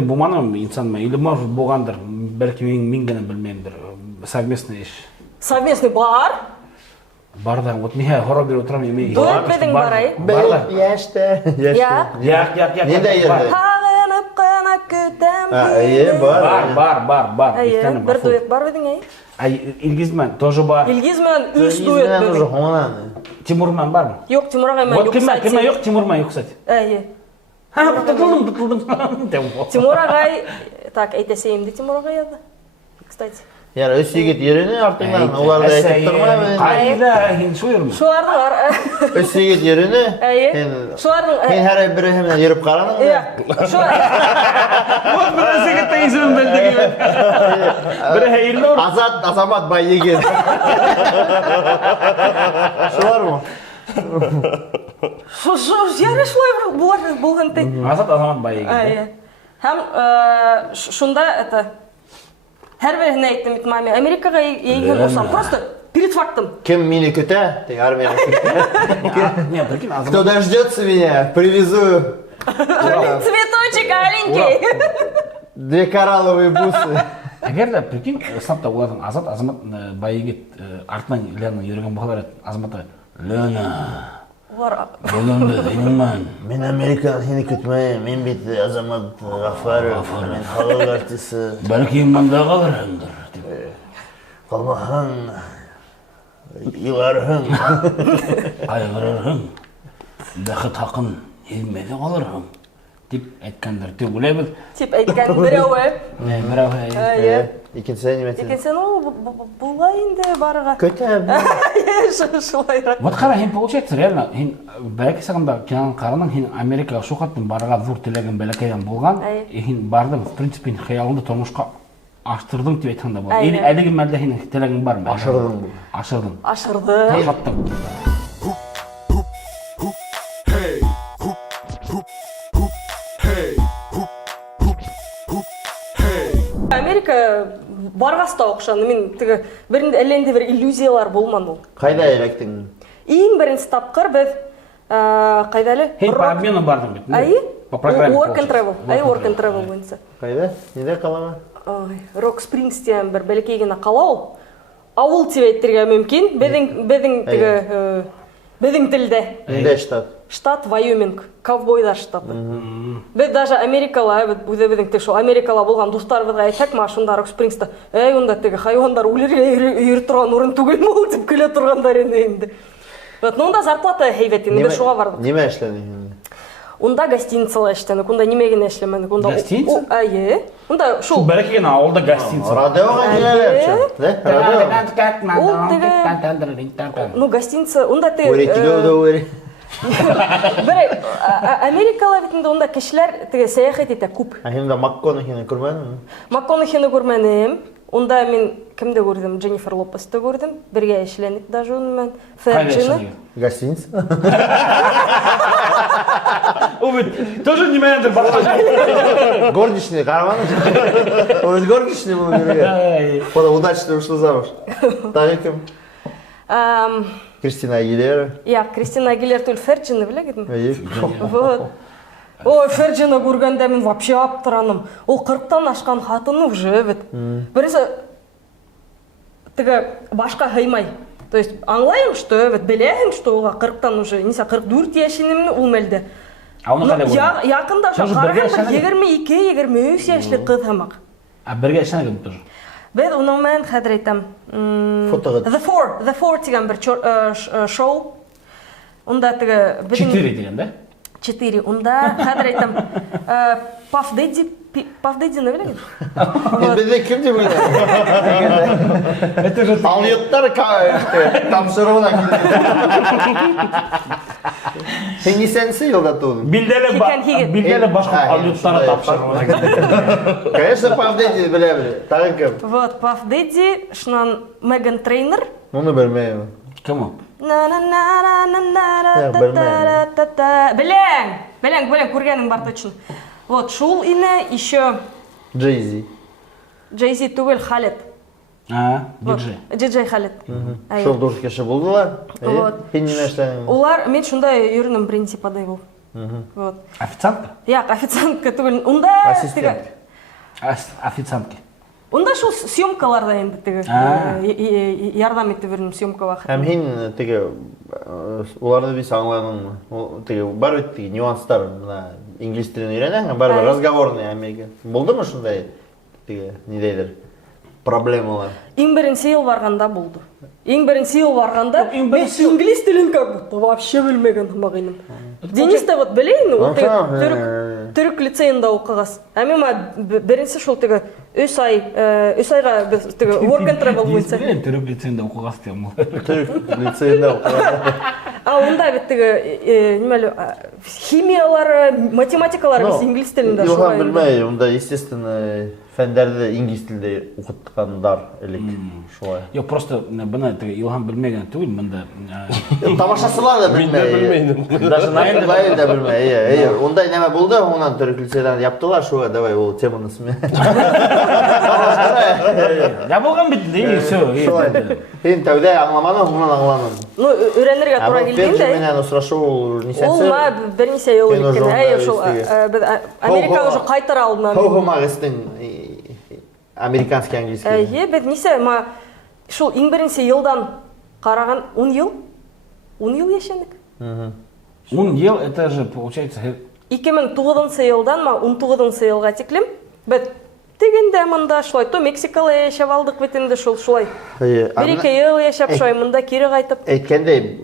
Бұманым инсан, или может болғандыр, бәлкі мен ғана білмеймдір, совместный еш. Совместный бар? Барда, вот мен хоро беріп отырам, емей... Дуэт бедің бар, ай? Яшты. Яқ. Бар. Бір дуэт бар бедің, ай? Илгизмен тоже бар. Илгизмен үш дуэт бедің. Тимурмен бар мı? Yok, Timur ağayмен yok, kısaçı. Kime yok, Timurmen yok, kısaçı. Tutuldım. Timur ağay, tak, eйтесейімді Timur ağay adı. Kısaçı. Yani öz yigit yerini артыңнан оларды айтып тұрмаймын. Қайда, хен шойырмын. Шолардың бар. Öz yigit yerini, Шолардың... Мен әрі бірі хемнен еріп қараның. Бір сігітті есімін білдігі. Бірі хейлі ор. Азамат бай еген. Шолар мı? Яры шолай болған тек. Азамат бай еген. Һәм шунда, Her birine ettim, Америкаға егін olsam, просто перед фактом. Кем меня күтә? Тек армияны күтә. Не, прикинь, Кто дождется меня, привезу Цветочек аленький. 2 коралловые бусы. Әгер де, прикинь, исламда олардың азамат байегет артынан Ленаның йөргән болар еді. Азаматы, Лена, болынды, иман. Мен Американы сені күтмеймін. Мен бит Азамат Ғафаров. Мен халық артисі. Бәлки иманда қалырыңдар. Қалмаһаң, иларһың. Айғырырың, бәхет хақын елмеде қалырың. Деп әйткәндер. Тек ойлайбыз. Тип әйткән берәүе. Берәү. Икенсе неме теді? Икенсен ол бұлай инде барыға. Көтә. Шулайырақ. Вот қара, хин получается, реально, хин бәлки сағында кинаның қарының, хин Америкаға шоқаттың барыға зур тілеген бәләкәйден болған, хин бардың, в принципе, хиялыңды тұрмышқа аштырдың деп айтқанда болады. Или әлігі мәлді хин тілеген бар ма? Ашырдың. Ашырдың. Ашырды. Ашаттың. Америка барғаста оқшаны, мен тігі бірінде әлемде бір иллюзиялар болман ол. Қайда електің? Ең бірінші тапқыр біз қайдалы? Хин по обмену бардың бет. Айы? По программе. Work and travel. Айы work and travel бойынша. Қайда? Неде қалама? Рок Спрингстен бір бәлекейгені қала ол. Ауыл теветтерге мүмкін. Бәдің тілді. Неде штат? Штат Вайоминг. Ковбойдар штаты. Біз даже Америкала, біздің шо Америкала болған достарымызға айтсақ ма, шында Рок Спрингста, онда тегі хайуандар өлерге үйір тұрған орын түгел мол деп күле тұрғандар енді. Онда зарплата хейвет, енді біз шуға бардық. Неме әшләдің? Онда гостиницала эшләнек, онда немеген эшләмәнек. Гостиница? Айы. Онда шул Бәләкәйген ауылда гостиница. Радиоға келелер. Радио. Ну, гостиница, онда ты... Өретігі да өрі. Бір, Америкала бітінде онда кешілер сәяхет ете көп. Ахимда МакКонахини көрмәдің? МакКонахини көрмәнем. Онда мен кімді көрдім? Дженнифер Лопесті көрдім. Бірге эшленік даже онымен. Ферджины. Гостиница? Тоже немәлендір баққа. Горничный, қараманың? Он горничный bunu görüyor. O da удачно ушла замуж. Тағы кім? Кристина Агилера. Я, Кристина Агилер түл Ферджины білегетін? Вот. Ой, Ферджина көргенде мен вообще аптыраным. Ол 40-тан ашқан хатыны уже бет. Бірісі тігі башқа хаймай. То есть аңлайым, что біләйім, что оға 40-тан уже, несе 44 яшінімні ол мәлді. Яқында қарағанда 22-23 яшілік қыз хамақ. Бірге әшіне кім тұр? Бәді оның мән қәдір айтам. The Four деген бір шоу. Онда тігі... 4 деген да? 4. Онда қәдір айтам. Puff Daddy'ні білеген? Бізде кім деп ойлады? Алыйыттар тапшыруына келді. Сен не сәнсі елда туылдың? Билдәлі башқа алыйыттары тапшыруына келді. Конечно, Puff Daddy біле. Тағы кім? Вот, Puff Daddy, шынан Меган Трейнер. Оны білмеймін. Кім о? Білең, көргенің бар точно. Вот, шул ине еще... Джей-Зи. Джей-Зи түгел Халет. Диджей Халет. Шол дұрыс кеші болдылар. Пен не мәшленің? Олар, мен шында үйірінім принципадай бол. Официантка? Яқ, официантка түгел. Онда... Ассистент. Официантки. Онда шул съемкаларда енді тігі ярдам етті бірінім съемка вақыт. Әм хин тігі оларды бейс аңланың тігі бар өттігі нюанстар инглиз тілін үйренің, бар разговорный Америка. Болды ма шындай тігі недейдер проблемалар? Ең бірінші ел барғанда болды. Ең бірінші ел барғанда мен инглиз тілін как будто вообще білмеген мағайным. Денис та вот білейін, түрік лицейында оқығас. Әмема бірінші шол тігі үш айға work and travel бойынша. Түрік лицейында оқығас дейм. Түрік лицейында оқығас. Ал онда беттігі химиялары, математикалары біз инглиз тілінде шолайын. Илхан білмей, онда естественно фәндерді инглиз тілде оқытқандар әлік шолай. Yok, просто бұны Илхан білмеген түгіл, мұнда... Тамашасылар да білмей. Даже Наиль да білмей. Ондай нәме болды, онан түрік лицейдан яптылар, шуға давай ол теманы сме. Жабылған бит, все. Сен тәуде аңламадың, онан аңладың. Ну, үйренерге тура келген де. Менен ұсырашу несенсі? Ол ма бірнеше ел өткен. Американы уже қайтара алдынан. Хоу-хоу-мағыстың американский английский. Бәд несе, ма шул ең бірінші елдан қараған 10 ел? 10 ел ешендік? 10 ел, это же, получается... 2009 елдан ма 19 елға теклем. Бәд дегенде мында шулай, то Мексикалы яшап алдық бетінде шулай. Бір-екі ел яшап шулай, мында кері қайтып. Әйткенде,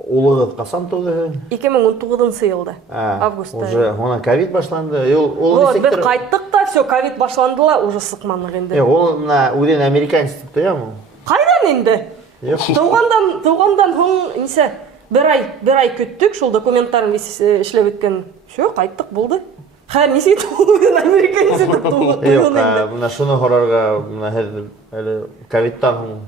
улығыз қасан туды? 2019 елда, августта. Уже ona ковид башланды. Біз қайттық та, все, ковид башландыла, уже сықманлық енді. Ол өден американец тіпті, я му? Қайдан енді? Туғандан hún, несе, бір ай көттік, шул документтарын ішлеп өткен. Все, қайттық болды. Хайр, несе туғын американец етіп туғын енді. Мұна шуны хорарға, әлі ковидтан hún.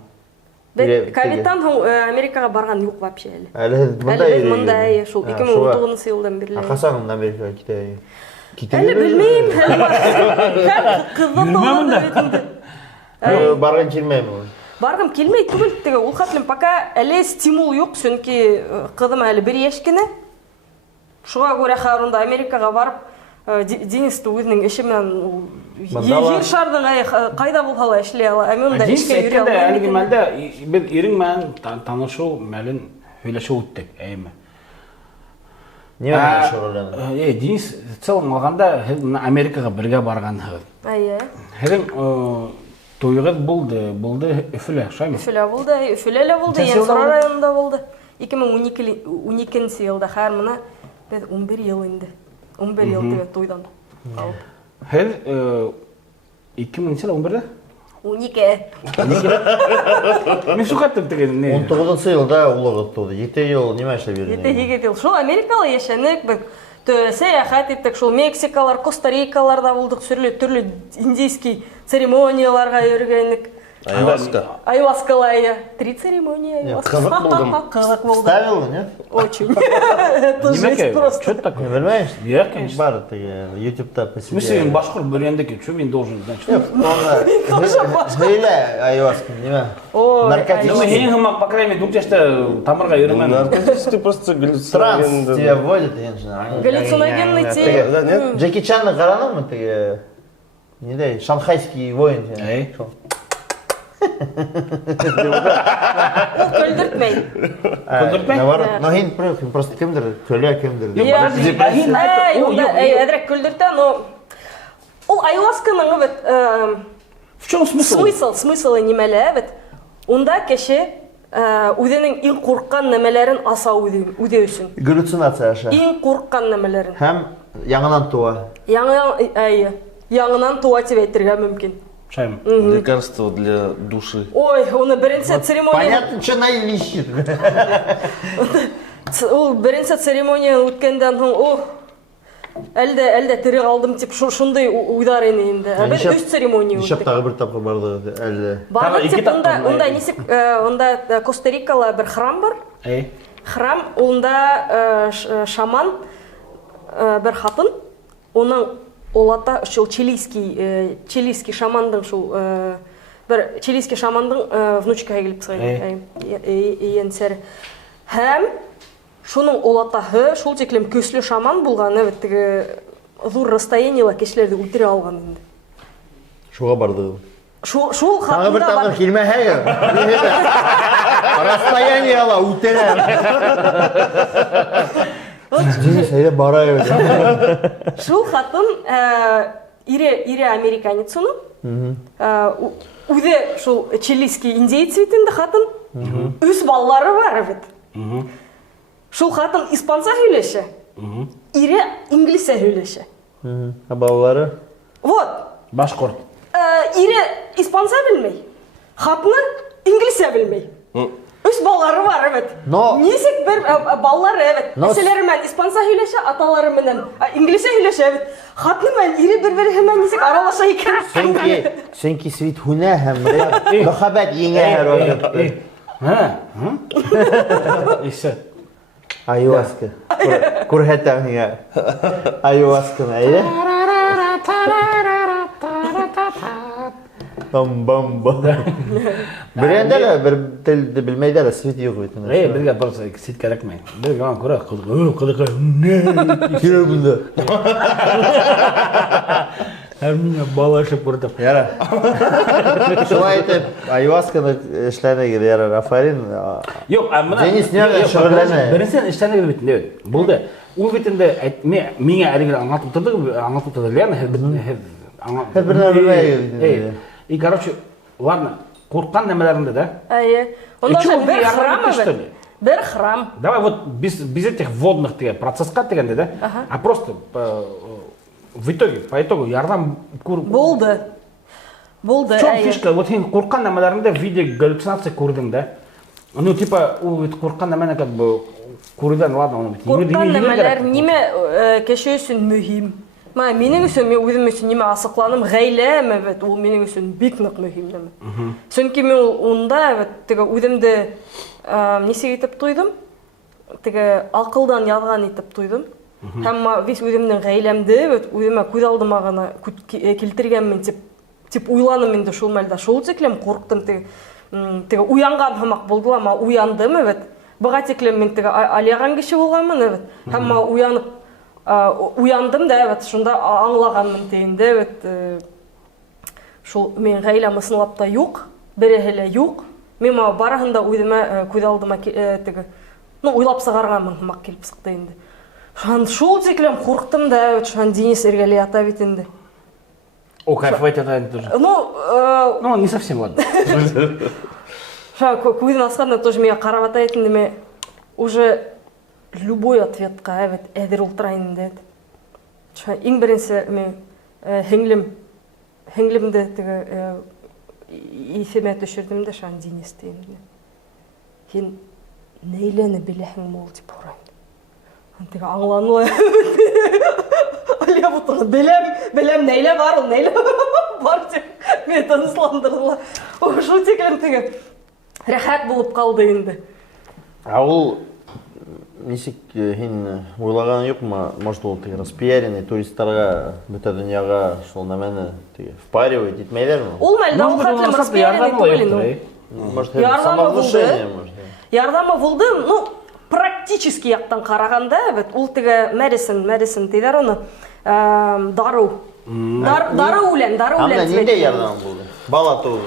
Ковидтан hún Америкаға барған жоқ вообще әлі. Әлі мұнда әйе, шул 2019 жылдан берлі. Қасан hún Америкаға кетей? Әлі білмеймін, қызды ретінде. Барған келмеймін. Барғым келмейді түгілттігі, ол қатылым, пока әлі стимул жоқ, сөнкі қыдым әлі бір ешкіні. Шуға көре қарында Америкаға барып, Денисті өзінің ішімен ер шардың қайда болғала әшіле ала, әмеонда ішке үйре ала. Әлгі мәлді, біз ерің мәлін танышу мәлін өйлеші өттік, әйімі. Не өйлеші өйлені? Денис, целым алғанда Америкаға бірге барған ғыз. Хедің тойығыз болды үфілі, шайма? Үфілі болды, үфілі болды, Енсұра районында болды. 2012 елді қармына 11 ел енді. 11 ел тегі тойдан қалып. Хел 2000 сел 11-де? 12. Мен сұқаттым теген не? 19 елда ұлығы туды. 7 ел неме әші берді? 7 ел. Шол Америкалы ешенік, сәяхат еттік, шол Мексикалар, Коста-Рикаларда болдық, түрлі индийский церемонияларға өргенік. Айваскалая. 3 церемонии айваска. Қызық болдым. Қызық болды. Ставил, нет? Очень. Это жесть просто. Что это такое? Не понимаешь? Я, конечно. Бар, YouTube-та посидел. В смысле, мен башқұр бірендеке, что мен должен знать? Хейлі айваска, неме? Наркотический. Ең ғымақ, по крайней мере, 2 жашта тамырға үйремен. Наркотический просто галлюциногенный. Транс тебя вводит, галлюциногенный те. Джеки Чанны қаранын мы теге? Недей, шанхайский воин. Ол көлдіртмей. Көлдіртмей? Но хин просто кемдір, көлі кемдір. Әдірек көлдірті, но ол айвасканың В чем смысл? Смыслы немелі, онда кеше өзінің ең қорққан немелерін аса өде үшін. Галлюцинация аша. Ең қорққан немелерін. Һәм яңынан туа. Яңынан туа деп әйттерге мүмкін. Шайм. Лекарство для души. Ой, оны бірінші церемония... Понятно, что наилищит. Ол бірінші церемония өткенден әлде тірі қалдым теп шындай уйдар енді. Үш церемония өттік. Нешап тағы бір тапқа барды әлі. Барды теп онда несек, онда Коста-Рикала бір храм бар. Храм, онда шаман бір хатын, оның олата шул чилийский шамандың бір чилийский шамандың внучкаға келіп сұрайды. Ең сәрі. Һәм шуның олатаһы шул теклем көслі шаман болған, зур расстояниела кешілерді өлтіре алған енді. Шуға барды. Шул Тағы бір хатында тағы келме әйі. Расстояниела өлтіре. Денис, әйі барай өді. Шул хатын ире американец оның. Үде шул чилийский индейцы етінді хатын. Үз баллары бар өбет. Шул хатын испанца сөйлеші. Ире инглисе сөйлеші. Балалары? Вот. Башқұрт. Ире испанца білмей. Хатыны инглисе білмей. Үз баллары бар, evet. Несек бір баллары, evet. Әселері мен испанца сөйлеші, аталары менен инглисе сөйлеші, evet. Хатыны мен ире бір-бірі hemen несек аралаша екен. Сенки свит хуна һәм мөхәббәт еңә һәр вакыт. Исә. Айваска. Күрһәтәм һиңа. Айваска әйе. Бам-бам-бам. Бірінде әлі бір тілді білмейді әлі, свет yok бетін. Бізге бір сет керек мен. Бізге оған көре қылықай, Кері бұнда. Әрміне бала ашып көрдім. Яра. Шылай етіп, айвасканы ішләне кеді, яра, Рафарин. Жоқ, Денис неғын шығырләне? Бірінсен іштәне бітінде болды. Ол бетінде менге әрігер аңатып тұрды, Лена, и, короче, ладно, қорққан нәмелерінде, да? Онда бір храм, бір храм. Давай вот без этих водных процессқа дегенде, да? А просто в итоге, по итогу, ярдам... Болды. В чем фишка? Вот қорққан нәмелерінде видео галлюцинация көрдің, да? Ну, типа, қорққан нәмені как бы көруден, ладно, қорққан нәмелер неме кеше үшін мүхим. Менің үшін, мен өзім үшін неме асықланым, ғайләм, ол менің үшін бек нық мүхим. Сөнке мен онда өзімді несе етіп тойдым, ақылдан ядған етіп тойдым. Һәм өзімнің ғайләмді, өзіме көз алдымағына келтіргенмін деп ойланым енді шол мәлді. Шол теклем қорқтым, уянған хамақ болды, ама уяндым, бұға теклем мен алияған кеше болғанмын, һәм уяндым да, шында аңлағанмын дейінді, шол мен ғайләмі сынылапта жоқ, бірі әлі жоқ. Мен барағында өзіме көз алдыма ойлап сағарғанмын хамақ келіп сықты енді. Шол теклем қорқтым да, Денис Эргалей ата бетінде. О, кайфовать это тоже. Ну, не совсем, ладно. Көзін асқанда тоже мен қарап ата етінде мен уже любой ответқа әдір ұлтырайын деді. Ең бірінші мен хеңлімді есеме түшірдім де шан Денис деймді. Хен нейлені біләхің мол деп ұрайын. Аңлануы Алия бұтырды, білем нейле бар, ол нейле бар деп мен тынысландырдыла. Шо текем рәхәт болып қалды енді. А ол несек ойлаған жоқ ма, может ол распиаренный туристарға бүті дүнияға шол нәмәні впаривать етмейлер ма? Ол мәлді ол қатлым распиаренный түгілін. Ярдама болды, ну, практически яқтан қарағанда, ол Мэдисон дейдер оны, дару өлен. Амда ненде ярдама болды? Бала туылды.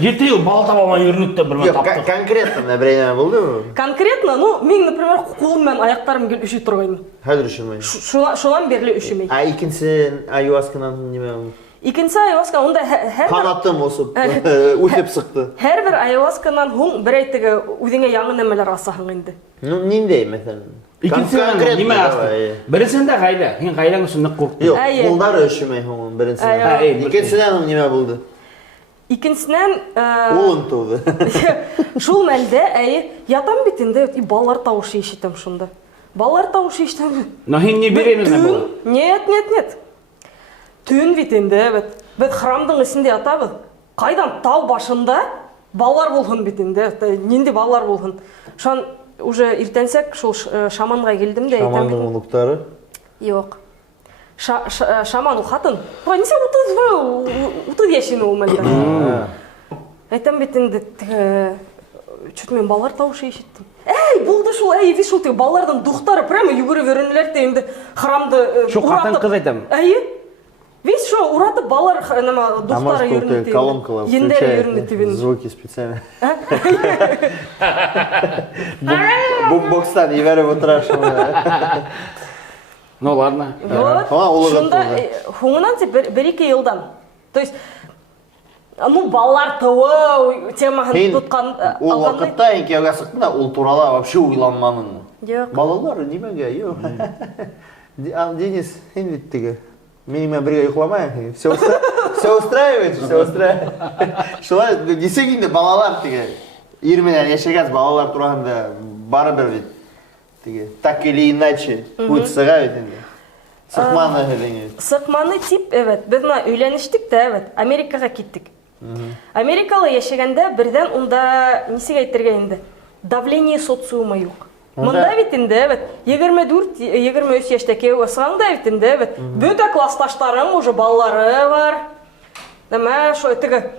Ерте ел бала таба алмай үйрінікті бірмен таптық. Конкретно время болды ма? Конкретно, ну, мен, например, қолым мен аяқтарым кел үші тұрғайын. Хәдір үшімей? Шолан берлі үшімей. А икінсі айуаскынан неме болды? Икінсі айуаска, онда қанаттым осып, өтеп сықты. Әр бір айуасканан ғың бір әйтігі өдіңе яңы нәмелер асағын енді. Ну, нендей, мәтін? Икінсі неме асты? Бірісінде ғайла, ең ғайлаң үшін нық қорқты. Жоқ, қолдары үшімей ғың бірісінен. Икінсінен неме болды? Икінсінен... Олын туды. Шул мәлді, ятам бетінде балалар тауышы ешетім шында. Балалар тауышы ешетім. Но хен не береміз не болды? Нет. Түн бетінде, бәт храмдың ішінде атабыз. Қайдан тау башында балалар болғын бетінде, ненде балалар болғын. Шан уже ертенсек шол шаманға келдім де. Шаманның ұлықтары? Жоқ. Шаман ұлқатын. Несе ұтыз ешені ол мәлді. Айтам бетінде, чөт мен балалар тауышы ешеттім. Болды шол, еді шол балалардың дұқтары прямо югірі верінілер дейінді храмды Шо қатын қыз айтам? Весь шо, уратып балалар дұқтары үйрінді. Колонкалар включает звуки специально. Бумбокстан еверіп отырашым. Ну ладно. Шында хуңынан бір-екі елдан. То есть, ну балалар тауы темағын тұтқан алғандай. Ол уақытта енкеуге сықтың да, ол турала вообще ойланманың. Жоқ. Балалар немеге, жоқ. Денис, хендеттігі. Менімен бірге ұйқыламайын. Все устраивает, все устраивает. Шылай, десегінде балалар тіге, ерменен ешегаз балалар тұрағында бары бір бет. Так или иначе, көт сыға өтінде. Сықманы өтінде. Сықманы тип, evet. Біз үйленіштік те, evet. Америкаға кеттік. Америкалы ешегенде бірден онда несеге айтырға енді. Давление социума жоқ. Мында бит инде, 24-23 яшьтәге осаңда бит инде, бөтә классташтарың уже баллары бар. Нәмә шул теге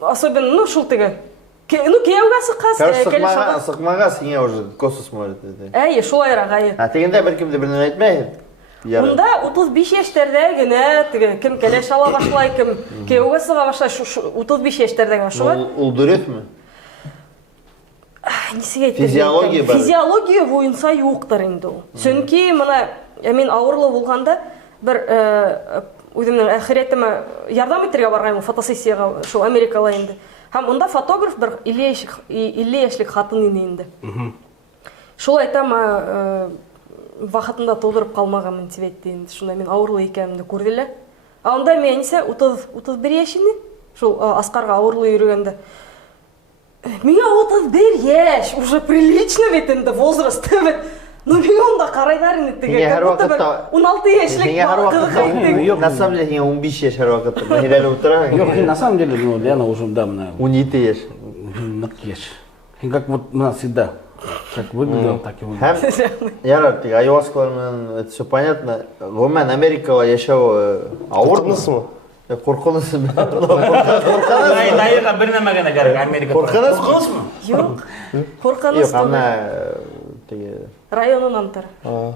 особенно шул теге. Кияүгә сыккас, сыкмага сиңа уже космос может. Әйе, шулайрак әйе. Тегендә беркемдә берне әйтмәй. Монда 35 яшьтәрдә генә теге кем кәләш ала башлай, кем кияүгә сыга башлай, 35 яшьтәрдә генә шулай. Ул дөресме? Физиология бар. Физиология буенча юктыр инде ул. Чөнки моны мин авырлы булганда бер үземнең ахиретемә ярдәм итәргә барган фотосессияга шул Америкала инде. Һәм онда фотограф бер 50 яшьлек хатын инде. Шул әйтәм, вакытында толдырып калмаганмын дип әйтте инде. Шунда мин авырлы икәнемне күрделәр. Анда мен исә 31 яшьлек, шул Аскарга авырлы йөргәндә. Миңа 31 яшь, уже прилично бит инде возраст. Ну миңа онда карайлар инде теге. 16 яшьлек. На самом деле 15 яшь һәр вакытта. Мәһиләле утыра. Yok, на самом деле, ну, Лена уже давно. 17 яшь. Яшь. Как вот у нас всегда. Как выглядел, так и выглядел. Ярар, тиги айваскалар это все понятно. Гоман Америкага яшәү авырмы? Коркунысың. Дайыга бер нәмәгә кирәк Америка. Коркунысыңмы? Юк. Коркуныс түгел. Ана тиги районунан тор.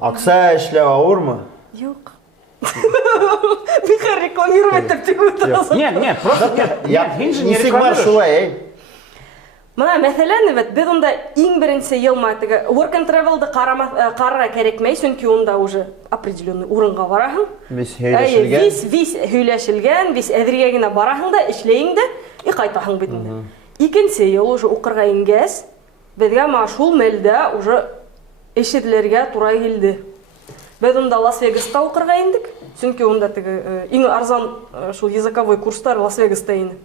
Акса эшләү авырмы? Юк. Бихар рекламировать дип тигү. Нет, просто нет. Нисек бар шулай, Мына мәсәлән, без онда иң беренче елма теге work and travel-ды карарга кирәкмәй, чөнки онда уже определенный урынга бараһың. Вис һөйләшелгән, вис әҙергә генә бараһың да, эшләйң дә, и кайтаһың бит инде. Икенче ел уже укырга ингәс, безгә ма шул мәлдә уже эшләргә туры килде. Без онда Лас-Вегаста укырга индек, чөнки онда теге иң арзан шул языковой курстар Лас-Вегаста ине.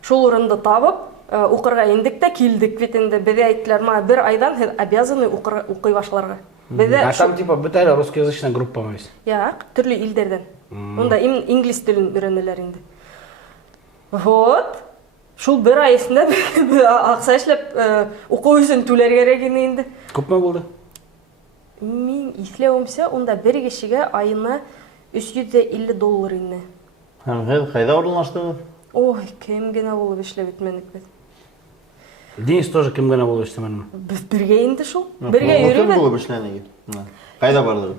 Шул урында табып укырга индек тә килдек бит инде. Безгә әйттеләр, ма бер айдан һез обязаны укый башларга. А там типа бөтәләр русскоязычная группа мис. Як, төрле илдәрдән. Онда инглиз телен өйрәнәләр инде. Вот. Шул бер ай эчендә акча эшләп уку өчен түләргә кирәк инде. Күпме булды? Мин исләвемчә, онда бер кешегә айына $350 инде. Һәм кайда урынлаштыңыз? Ой, кем генә булып эшләп бетмәдек бит. Денис тоже кем генә булып эшләмәдеме? Без бергә инде шул. Бергә йөрибез. Кем булып эшләнеге? Кайда бардыгыз?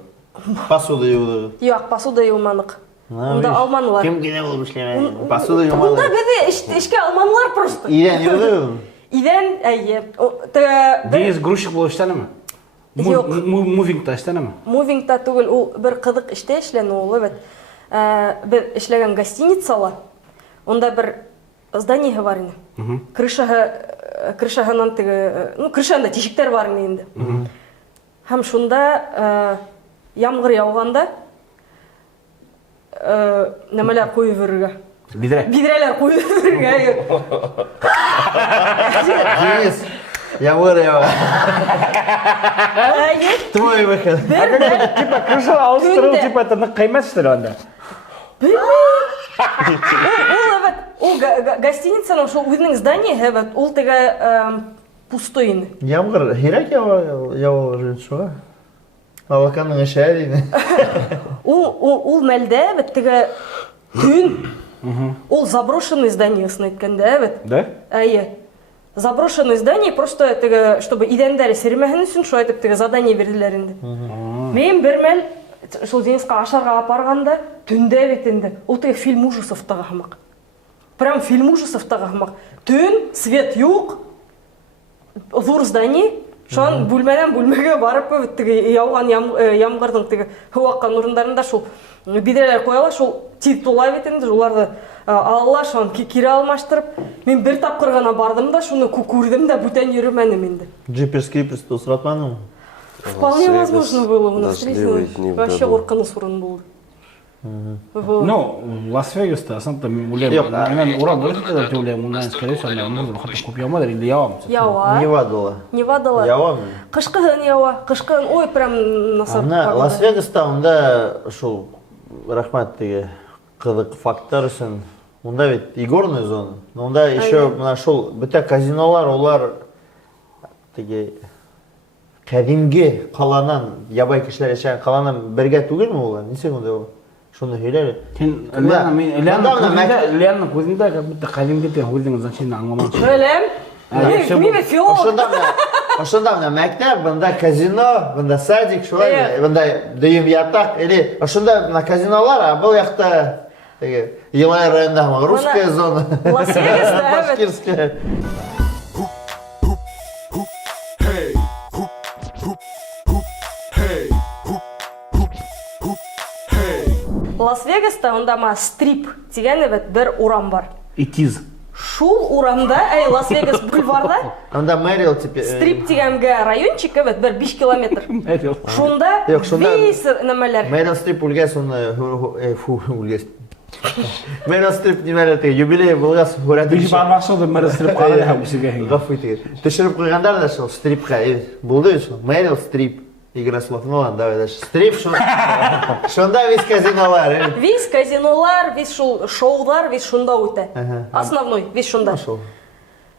Посуда юдыгыз? Юк, посуда юмадык. Онда алманылар. Кем генә булып эшләмәдегез? Посуда юмадыгыз. Онда без эшкә алманылар просто. Идән юдыгыз? Идән, әйе. Денис грузчик булып эшләнеме? Юк. Мувингта эшләнеме? Мувингта түгел, ул бер кызык эштә эшләне ул, бит. Бер эшләгән гостиницала. Онда бер здание бар иде. Крышаһынан теге, ну крышанда тишектер бар инде. Һәм шунда ямгыр яуганда нәмәләр куеп йөрергә. Бидрәләр куеп йөрергә. Денис, ямгыр яуга. Твой выход. Типа крыша ауыстыру, типа это кыйммәт что ли анда? Ул гостиницаның шул үзенең зданиеһе бит, ул теге пустой инде. Ямгыр һирәк яуа шуга. Алаканның эшләре иде. Ул мәлдә бит теге төн. Ул заброшенный зданиесын әйткәндә бит. Да? Әйе. Заброшенный здание, просто теге, чтобы идәндәре сермәһен өчен шулай итеп теге задание бирделәр инде. Мен бер мәл шул Дениска ашарга апарганда төндә бит инде. Ул теге фильм ужасов тагымак. Прям фильм ужасов тагымак. Төн, свет юк. Зур здание. Шон бүлмәдән бүлмәгә барып теге яуган ямгырдың теге һаваккан урындарында шул бидрәләр коялар, шул тип тула бит инде. Уларны алалар, шон кире алмаштырып. Мен бер тапкыр гына бардым да, шуны күрдем да бүтән йөрмәдем инде. Джиперс-киперс усратмадыңмы? Вполне возможно было у нас. Вообще қорқыныс урын болды. Ну, Лас-Вегас-та, сам там улем. Мен урал bo'lsa da улем, undan скорее всего, мен хатта куп ямадыр или явам. Ява. Невадала. Явам. Кышкыгын ява, кышкыгын, ой, прям насап. Ана Лас-Вегаста унда шул рахмат теге кызык факттар өчен. Унда бит игорная зона. Но унда еще мына шул бүтә казинолар, улар теге кәдимге қаланан, ябай кешеләр яшәгән қаланан бергә түгелме улар? Нисек онда ул? Шуны һөйләре. Ленаның көзендә как будто кадимге те үзеңнең значение аңламашы. Белем. Мин филолог. Ошонда менә мәктәп, бында казино, бында садик, шулай, бында дөйем ятак, или ошонда менә казинолар, а был якта теге Елай районында русская зона. Лас-Вегаста, башкирская. Лас-Вегаста онда ма стрип дигән бер урам бар. Итиз. Шул урамда, Лас-Вегас бульварда Анда Мэрил теперь. Стрип дигәнгә райончик бер 5 километр. Шунда весь нәмәләр. Мэрил стрип үлгәс уны үлгәс. Мэрил стрип нимәләр теге юбилей булгас хөрәт. Биш бармакчы да Мэрил стрип калды һәм үсегә. Гафу итегез. Төшереп куйгандар да шул стрипка булды шул. Мэрил стрип. Игра слов. Ну ладно, давай дальше. Стрип шунда весь казинолар. Весь казинолар, весь шоулар, весь шунда үтә. Основной, весь шунда.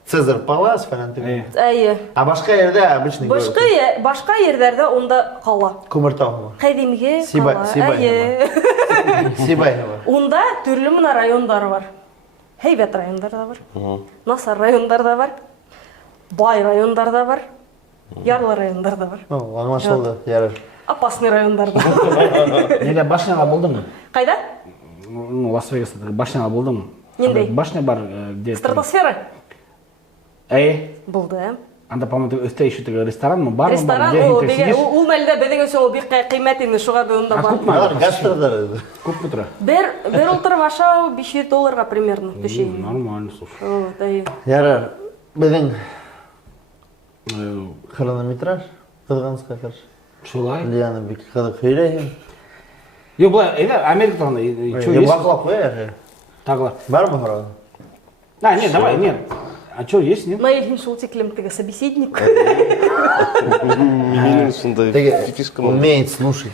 Цезарь Палас falan теге. Әйе. А башка yerдә обычный город. Башка йөрдәрдә онда кала. Күмертау. Кадимге кала. Әйе. Сибайова. Онда төрле мына райондар бар. Һәйбәт райондар да бар. Насар райондар да бар. Бай райондар да бар. Ярлы райондар да бар. Аңлашылды, ярар. Опасный райондар да. Неге башняга булдыңмы? Кайда? Лас-Вегаста башняга булдыңмы? Нендей? Башня бар где? Стратосфера? Булды. Анда по-моему өстә ещё теге ресторанмы бар? Ресторан ул мәлдә безнең өчен ул бик кыйммәт инде, шуга бу онда бар. Гастродар. Күпме тора? Бер утырып ашау $500 примерно төшәй. Нормально, слушай. Вот, әйе. Ярар. Безнең хронометраж кызганска каршы. Шулай. Лиана бик кызык һөйләйһең. Yo, Америкада что есть? Баклап куя. Тагла. Бармы һорау? Нет, давай, нет. А что есть, нет? Наилин шул тиклем теге собеседник. Минус сондай фишка. Умеет слушать.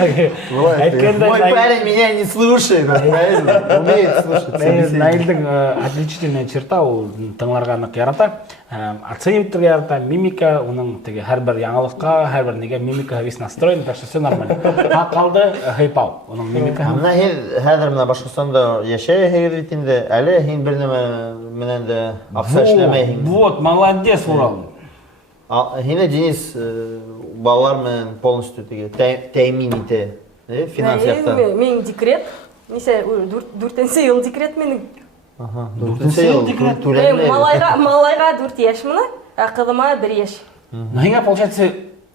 Мой парень меня не слушает, правильно? Умеет слушать. Наилдың отличительная черта ул тыңларга нык ярата. Оценивать ярата, мимика, оның теге һәрбер яңалыкка, һәрбер неге мимика весь настроен, так что все нормально. Калды хайпау, оның мимика. Менә хәзер менә Башкортстанда яшәйһегез бит инде. Әле һин бер нәмә менән дә акча эшләмәйһең. Вот, молодец, Урал. Һине Денис балалар менән полностью теге тәэмин итә. Финанс яктан. Мен декрет. Нисә 4нче ел декрет менің. Ага. 4нче ел декрет. Малайга 4 яшь мына, а кызыма 1 яшь. Но һиңа получается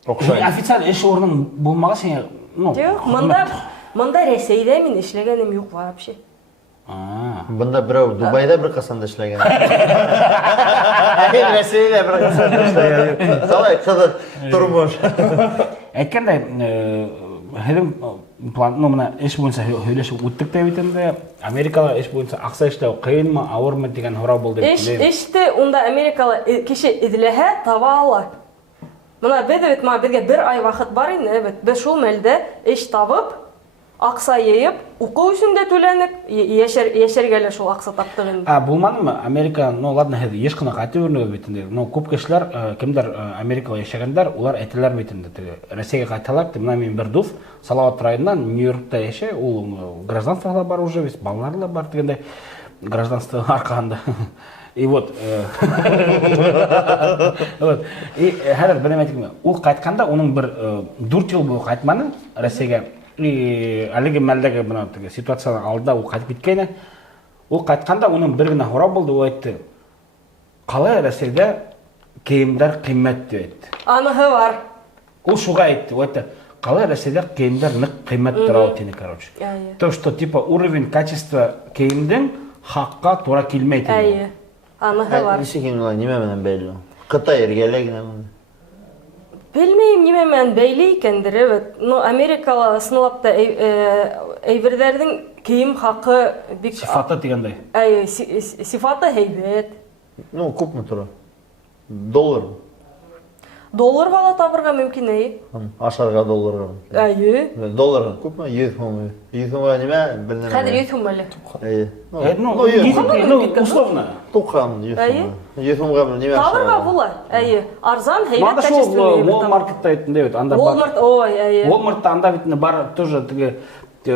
официаль эш орның булмаган сиңа, ну. Юк, монда Рәсәйдә мин эшләгәнем юк вообще. Бында берәү Дубайда бер касанда эшләгән. Рәсәйдә бер касанда эшләгән. Салай кызык тормыш. Әйткәндәй, һәм план, ну менә эш буенча һөйләшеп үттек тә бит инде. Америкада эш буенча акча эшләү кыенмы, авырмы дигән һорау булды. Эште унда Америкала кеше эзләһә таба ала. Менә безгә бер ай вакыт бар инде, без шул мәлдә эш табып, акча йыйып, уку өчен дә түләнек, яшәргә лә шул акча таптык инде. Булмадымы? Америка, ну ладно, һәр еш кына кайтып өрнәгә бит инде. Но күп кешеләр, кемдер Америкага яшәгәннәр, улар әйтәләр бит инде. Россиягә кайталар, менә мин бер дус Салават районыннан Нью-Йоркта яшәй, ул гражданствода бар уже, весь балалары бар дигәндәй гражданство арканда. И вот, и һәр бер нәмә әйтәм, ул кайтканда уның бер 4 ел буе кайтманы Россиягә. И әлеге мәлдәге бuna теге ситуацияның алдында ул кайтып киткән. Ул кайтканда уның бер генә һорау булды, ул әйтте: "Калай Россиядә киемдәр кыйммәт" дип әйтте. Аныһы бар. Ул шуга әйтте, ул әйтте: "Калай Россиядә киемдәр нык кыйммәт тора тине, короче". То, что типа уровень качества киемдән хакка туры килмәй диде. Әйе. Аныһы бар. Ничек инде нимә менән бәйле? Кытай эргәләгенә. Белмәйм, нимә менән бәйле икәндер. Ну, Америкала сынлап та әйберләрнең кием хакы бик сифаты дигәндәй. Әйе, сифаты һәйбәт. Ну, күпме тора? $1. Долларға ла табырға мөмкин, Ашарға долларға. Долларға күпме? 100 сум. 100 сумга неме? Хәзер 100 сум әле. Условно. Туқан 100 сум. 100 сумга неме? Табырға була. Арзан, Манда һәйбәт шул качественный. Walmart'та әйтендә бит, анда бар. Walmart, ой, Walmart'та анда бит бар тоже теге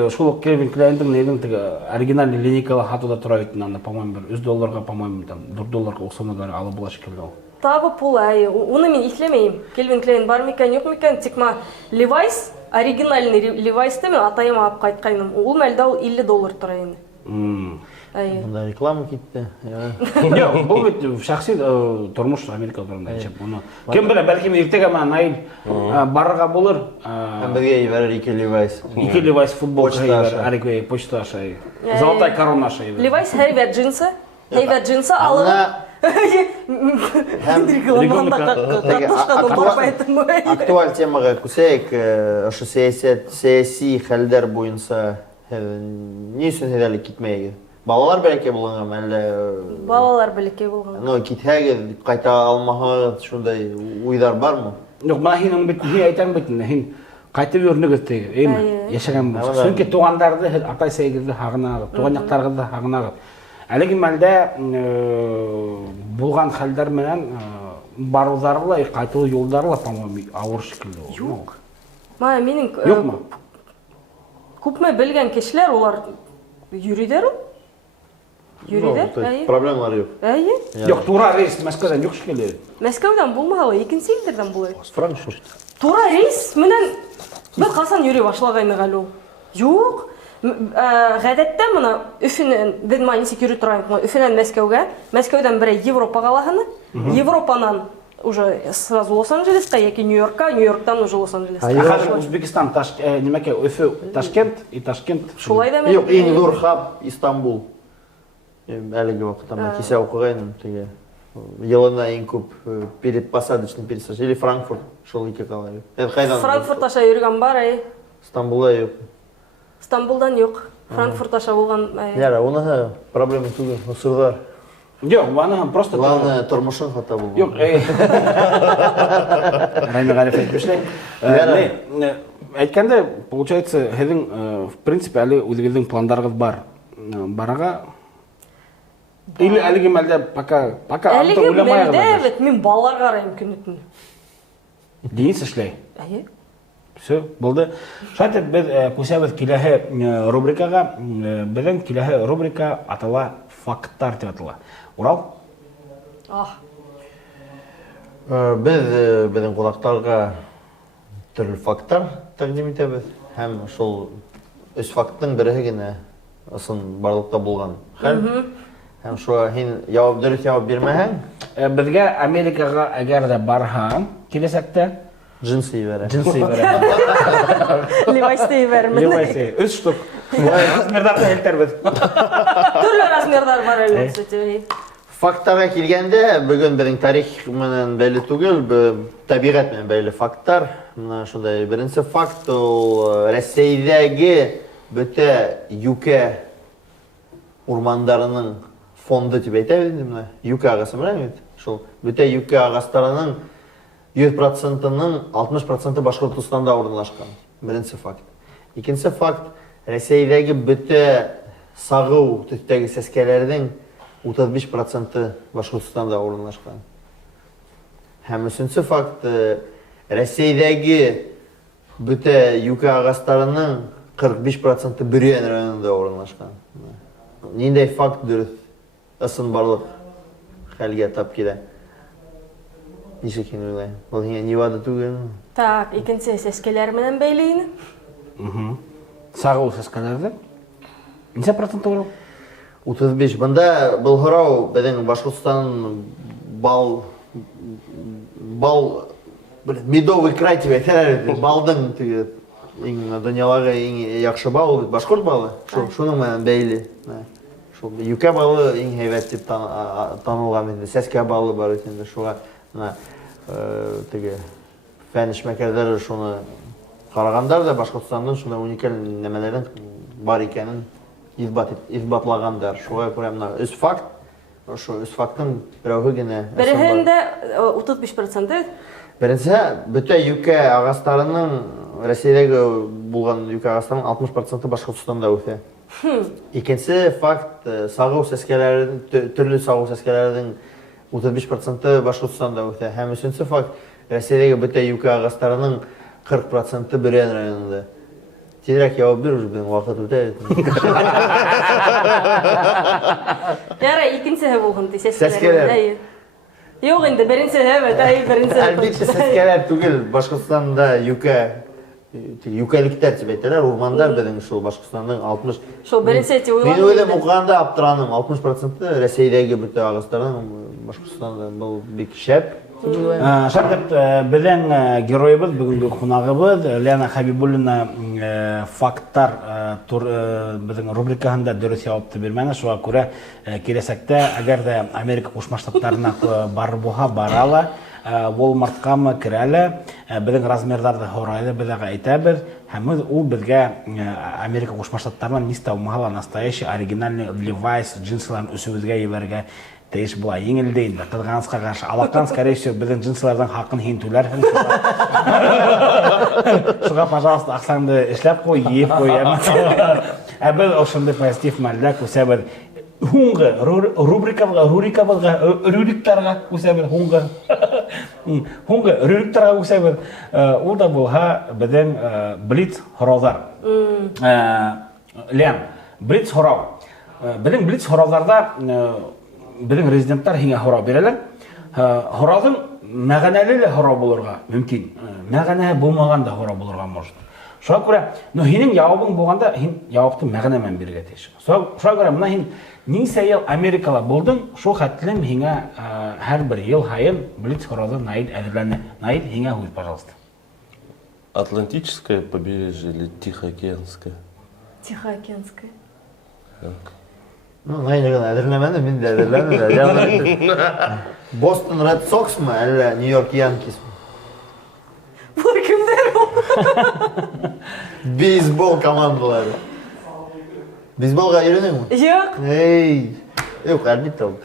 шул Calvin Klein'дің нелең теге оригинальный линейкалы хатуда тора бит, анда, по-моему, $100, по-моему, там $4 условно говоря, алып була шикелле ул. Табы пул, уны мин ислемейм. Calvin Klein бар микән, юк микән, тик Levi's, оригинальный Levi'сты мен атайыма алып кайткайным. Ул мәлдә ул $50 тора инде. Мында реклама китте. Yok, bu bit şahsi turmuş Amerika turunda yaşap bunu. Kim bilir belki ertege men Nail barga bulur. Hem birge yiver 2 Levi's. 2 Levi's futbol yiver, Arikvey почта şey. Золотая корона şey. Levi's һәйбәт джинсы алып. Актуаль темага күсәк, ошо сәяси хәлдәр буенча ни өчен һәле китмәйге? Балалар бәлки булган, әллә Балалар бәлки булган. Ну, китәгез, кайта алмаһагыз, шундай уйлар бармы? Юк, мен һинең бит әйтәм бит, һин кайтып йөрнегез теге, эме? Яшәгән булса. Чөнки тугандарды, атай сәйгезне хагынагыз, туган яктарыгызны хагынагыз. Әлеге мәлдә булган хәлдәр менән баруларла, кайту юлларла, по-моему, авыр шикелле. Юк. Минең Юкмы? Күпме белгән кешеләр улар йөридәр ул? Проблемалар юк. Юк, тура рейс Мәскәүдән юк шикелле. Мәскәүдән булмаган, икенче илдердән булай. Франкфурт. Тура рейс менән без касан йөри башлагайны әле ул? Юк. Гадәттә моны Өфеннән, без нисек йөри торайбыз, Өфеннән Мәскәүгә, Мәскәүдән берәй Европага лаһаны, Европадан уже сразу Лос-Анджелеска яки Нью-Йоркка, Нью-Йорктан уже Лос-Анджелеска. Хәзер Үзбекстан, нимәкә, Өфе, Ташкент и Ташкент. Шулай да Юк, иң зур хаб Истанбул. Әлеге вакытта кисә укыгайным, теге елына иң күп передпосадочный пересадка или Франкфурт, шул ике калай. Франкфурт аша йөргән бар, Стамбулда юк. Стамбулдан юк. Франкфурт аша булган. Яра, уны проблема түгел, усырдар. Yok, bana просто... Главное, тормошын хата булган. Yok, Райна Гариф әйтмешләй. Әйткәндә, получается, һеҙҙең, в принципе, әле үҙегеҙҙең пландарығыҙ бар. Барага... Или әлеге мәлдә пока әлеге мәлдә мин балалар карайым көнө-төнө. Денис эшләй. Все, булды. Шайтып без күсәбез киләһе рубрикага, безнең киләһе рубрика атала факттар дип атала. Урал? Без безнең кунакларга төрле факттар тәкъдим итәбез. Һәм шул 3 факттың береһе генә ысын барлыкта булган. Һәм шуга һин дөрес җавап бирмәһәң, Безгә Америкага әгәр дә барһаң, киләсәктә джинсы ибәрә. Levi'сты ибәрмен. Levi'сы 3 штук. Размердарда әйтәрбез. Төрле размердар бар әле, кстати. Факттарга килгәндә, бүген безнең тарих менән бәйле түгел, табигать менән бәйле факттар. Менә шундай беренче факт ул Россиядәге бөтә юкә урмандарының фонды дип әйтәбез инде менә. Юкә агасы белән бит. Шул бөтә юкә агастарының 100%-ның 60% Башкортстанда урынлашкан. Беренче факт. Икенче факт Россиядәге бөтә сагыу төстәге сәскәләрнең 35% Башкортстанда урынлашкан. Һәм өченче факт Россиядәге бөтә юкә агастарының 45% Бөрьян районында урынлашкан. Ниндәй факт дөрес? Ысын барлык хәлгә тап килә. Ничек һин уйлайсың? Ул һиңа Невада түгел? Так, икенче сәскәләр менән бәйле ине. Сагыл сәскәләрдә? Ничә процент урын? 35. Бында был һорау безнең Башкортстан бал медовый край дип әйтәләр. Балдың теге иң дөньядагы иң яхшы бал башкорт балы. Шуның менән бәйле. Шул юкә балы иң һәйбәт дип танылган инде. Сәскә балы бар инде. Шуга теге фән эшмәкәрләре шуны карагандар да Башкортстанның шундай уникаль нәмәләрен бар икәнен исбатлагандар. Шуга күрә менә 3 факт. Ошо 3 факттың берәүһе генә. Береһендә 35%. Беренсе, бүті юке ағастарының, Ресейдегі болған юке ағастарының 60% Башқұртстанда өте. Екенсі факт, сағу сәскелердің, түрлі сағу сәскелердің 35% Башқұртстанда өте. Һәм үшінші факт, Ресейдегі бүті юке ағастарының 40% Бүрен районында. Тезірек жауап бер, уже біздің уақыт өте. Яра, екіншісі болған сәскелер. Yok indi, birinci evet, birinci. Әлбетте сәскелер түгел, Башқұртстанда юкаликтер деп айтылар, урмандар біздің шул Башқұртстанның 60. Шул бірінші әте ойланып. Мен ойлам оқығанда аптыраным, 60% Ресейдегі бүті ағыстарының Башқұртстанда бұл бек шәп. Шәкірт, біздің геройыбыз, бүгінгі қонағыбыз, Лена Хабибуллина факттар біздің рубрикаһында дөрес жауапты бермәне. Шуңа күрә киләсәктә, әгәр дә Америка Кушма Штаттарына барыр булһа, барала, Walmartҡамы керәле, біздің размерҙарҙы һорайлы, беҙгә әйтәбеҙ, һәм ул беҙгә Америка Кушма Штаттарынан нисә булмаһа ла настоящий оригинальный Levi's джинсыларын үсебеҙгә ебәргә тейеш була. Еңелде инде, ҡыҙғанысҡа ҡаршы. Алаҡтан, скорее всего, беҙҙең джинсыларҙың хаҡын һин түләрһең. Шуға, пожалуйста, аҡсаңды эшләп ҡуй, йыйып ҡуй. Ә беҙ ошондай позитив мәлдә күсәбеҙ. Һуңғы рубрикаларға күсәбеҙ. Һуңғы рубрикаларға күсәбеҙ. Ул да булһа беҙҙең блиц һорауҙар. Лен, блиц һорау. Беҙҙең блиц һорауҙарҙа біздің резиденттар һиңә һорау бирәләр. Һорауҙың мәғәнәле лә һорау булырға мөмкин. Мәғәнәһе булмаған да һорау булырға может. Шуңа күрә, һинең яуабың булғанда, һин яуапты мәғәнәмен бирергә тейеш. Шуңа күрә, мына һин нисә йыл Америкала булдың, шул хәтлем һиңә һәр бер йыл һайын блиц һорауҙы Наил әҙерләне. Наил, һиңә һүҙ, пожалуйста. Атлантическое побережье или Тихоокеанское? Тихоокеанское. Ғайнығын әдірлемәді, мен де әдірлемеді. Бостон Ред Сокс мы, әлі Нью-Йорк Янкис мы? Бұл кімдер ол? Бейсбол командалары. Бейсболға үйренең мы? Жоқ. Жоқ, әлбетте ол.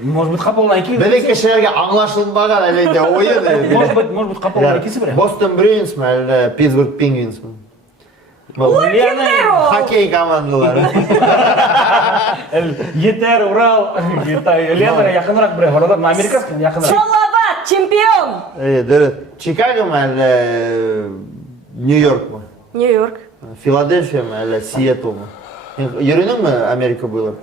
Может быть, қапылына екеуі? Біздің кішілерге аңлашылмаған әлейде ойын. Может быть, қапылына екесі бірі? Бостон Брюинс мы, әлі Питтсбург Пингвинс мы? Хоккей командалары. Етер, Урал, Лена яқынырақ бірі. Орадар, американский яқынырақ. Салават, чемпион! Чикаго мы, әлі Нью-Йорк мы? Нью-Йорк. Филадельфия мы, әлі Сиэтл мы? Үйренең мы Америка бойлап?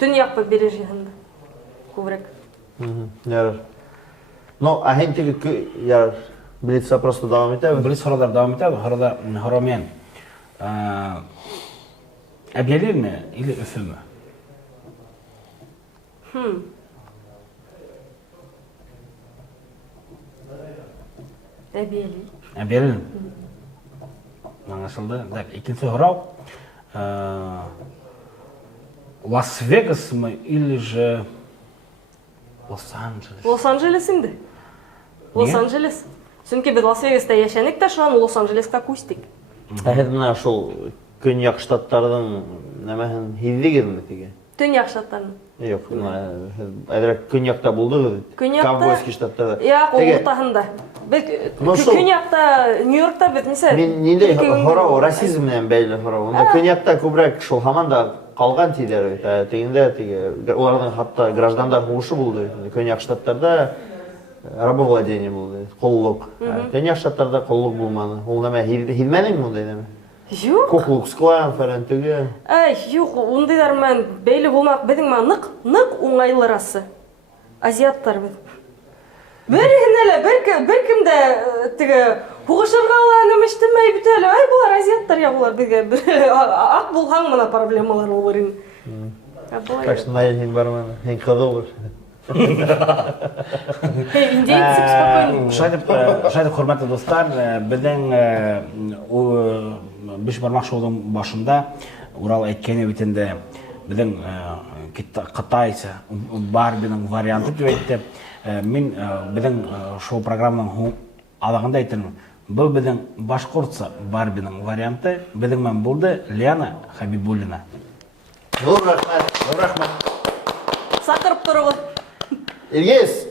Төньяқ побережьеһында. Күберәк. Ярар. Но, ахен теге ярар. Блиц просто давам етәбі? Блиц һорауҙар давам итәбеҙ. Һораумен. Әбйәлилме или Өфөмө? Әбйәлил. Әбйәлил. Аңлашылды. Икенсе һорау. Лас-Вегас мы или же Лос-Анджелес? Лос-Анджелес инде. Лос-Анджелес. Сөнки беҙ Лас-Вегаста йәшәнек тә, шуан Лос-Анджелеска күстек. Һеҙ менә шул көньяҡ штаттарҙың нәмәһен һиҙҙегеҙме теге? Төньяҡ штаттарының. Юҡ, әҙерәк көньяҡта булдығыҙ. Ковбойский штаттарҙа. Яҡ, ул уртаһында. Көньяҡта, Нью-Йоркта беҙ нисә? Ниндәй һорау, расизм менән бәйле һорау. Унда көньяҡта күберәк шул һаман да ҡалған тиҙәр бит. Тегендә уларҙың хатта граждандар һуғышы булды. Көньяҡ штаттарҙа рабовладение булды, ҡоллоҡ. Көньяҡ штаттарҙа ҡоллоҡ булманы. Ул нәмә һиҙмәнеңме ундай нәмә? Юҡ. Куклукс-клан фәлән теге. Юҡ, ундайҙар менән бәйле булмаҡ. Беҙҙең ныҡ уңайлы расы. Азиаттар беҙ. Береһенә лә бер кем дә теге һуғышырға ла нәмәштемәй бит әле. Булар азиаттар я булар беҙгә. Аҡ булһаң мына проблемалар булыр инде. Так что Наил һин барманы. Һин ҡыҙыл бул. Шайтып, хөрмәтле достар, беҙҙең биш бармаҡ шоуҙың башында Урал әйткәне бит инде беҙҙең Ҡытайса Барбиның варианты тип әйтте. Мин беҙҙең шоу программаның аҙағында әйтермен. Был беҙҙең башҡортса Барбиның варианты. Беҙҙең менән булды Лена Хабибуллина. Ҙур рәхмәт. Саҡырып тороғоҙ. Илгиз,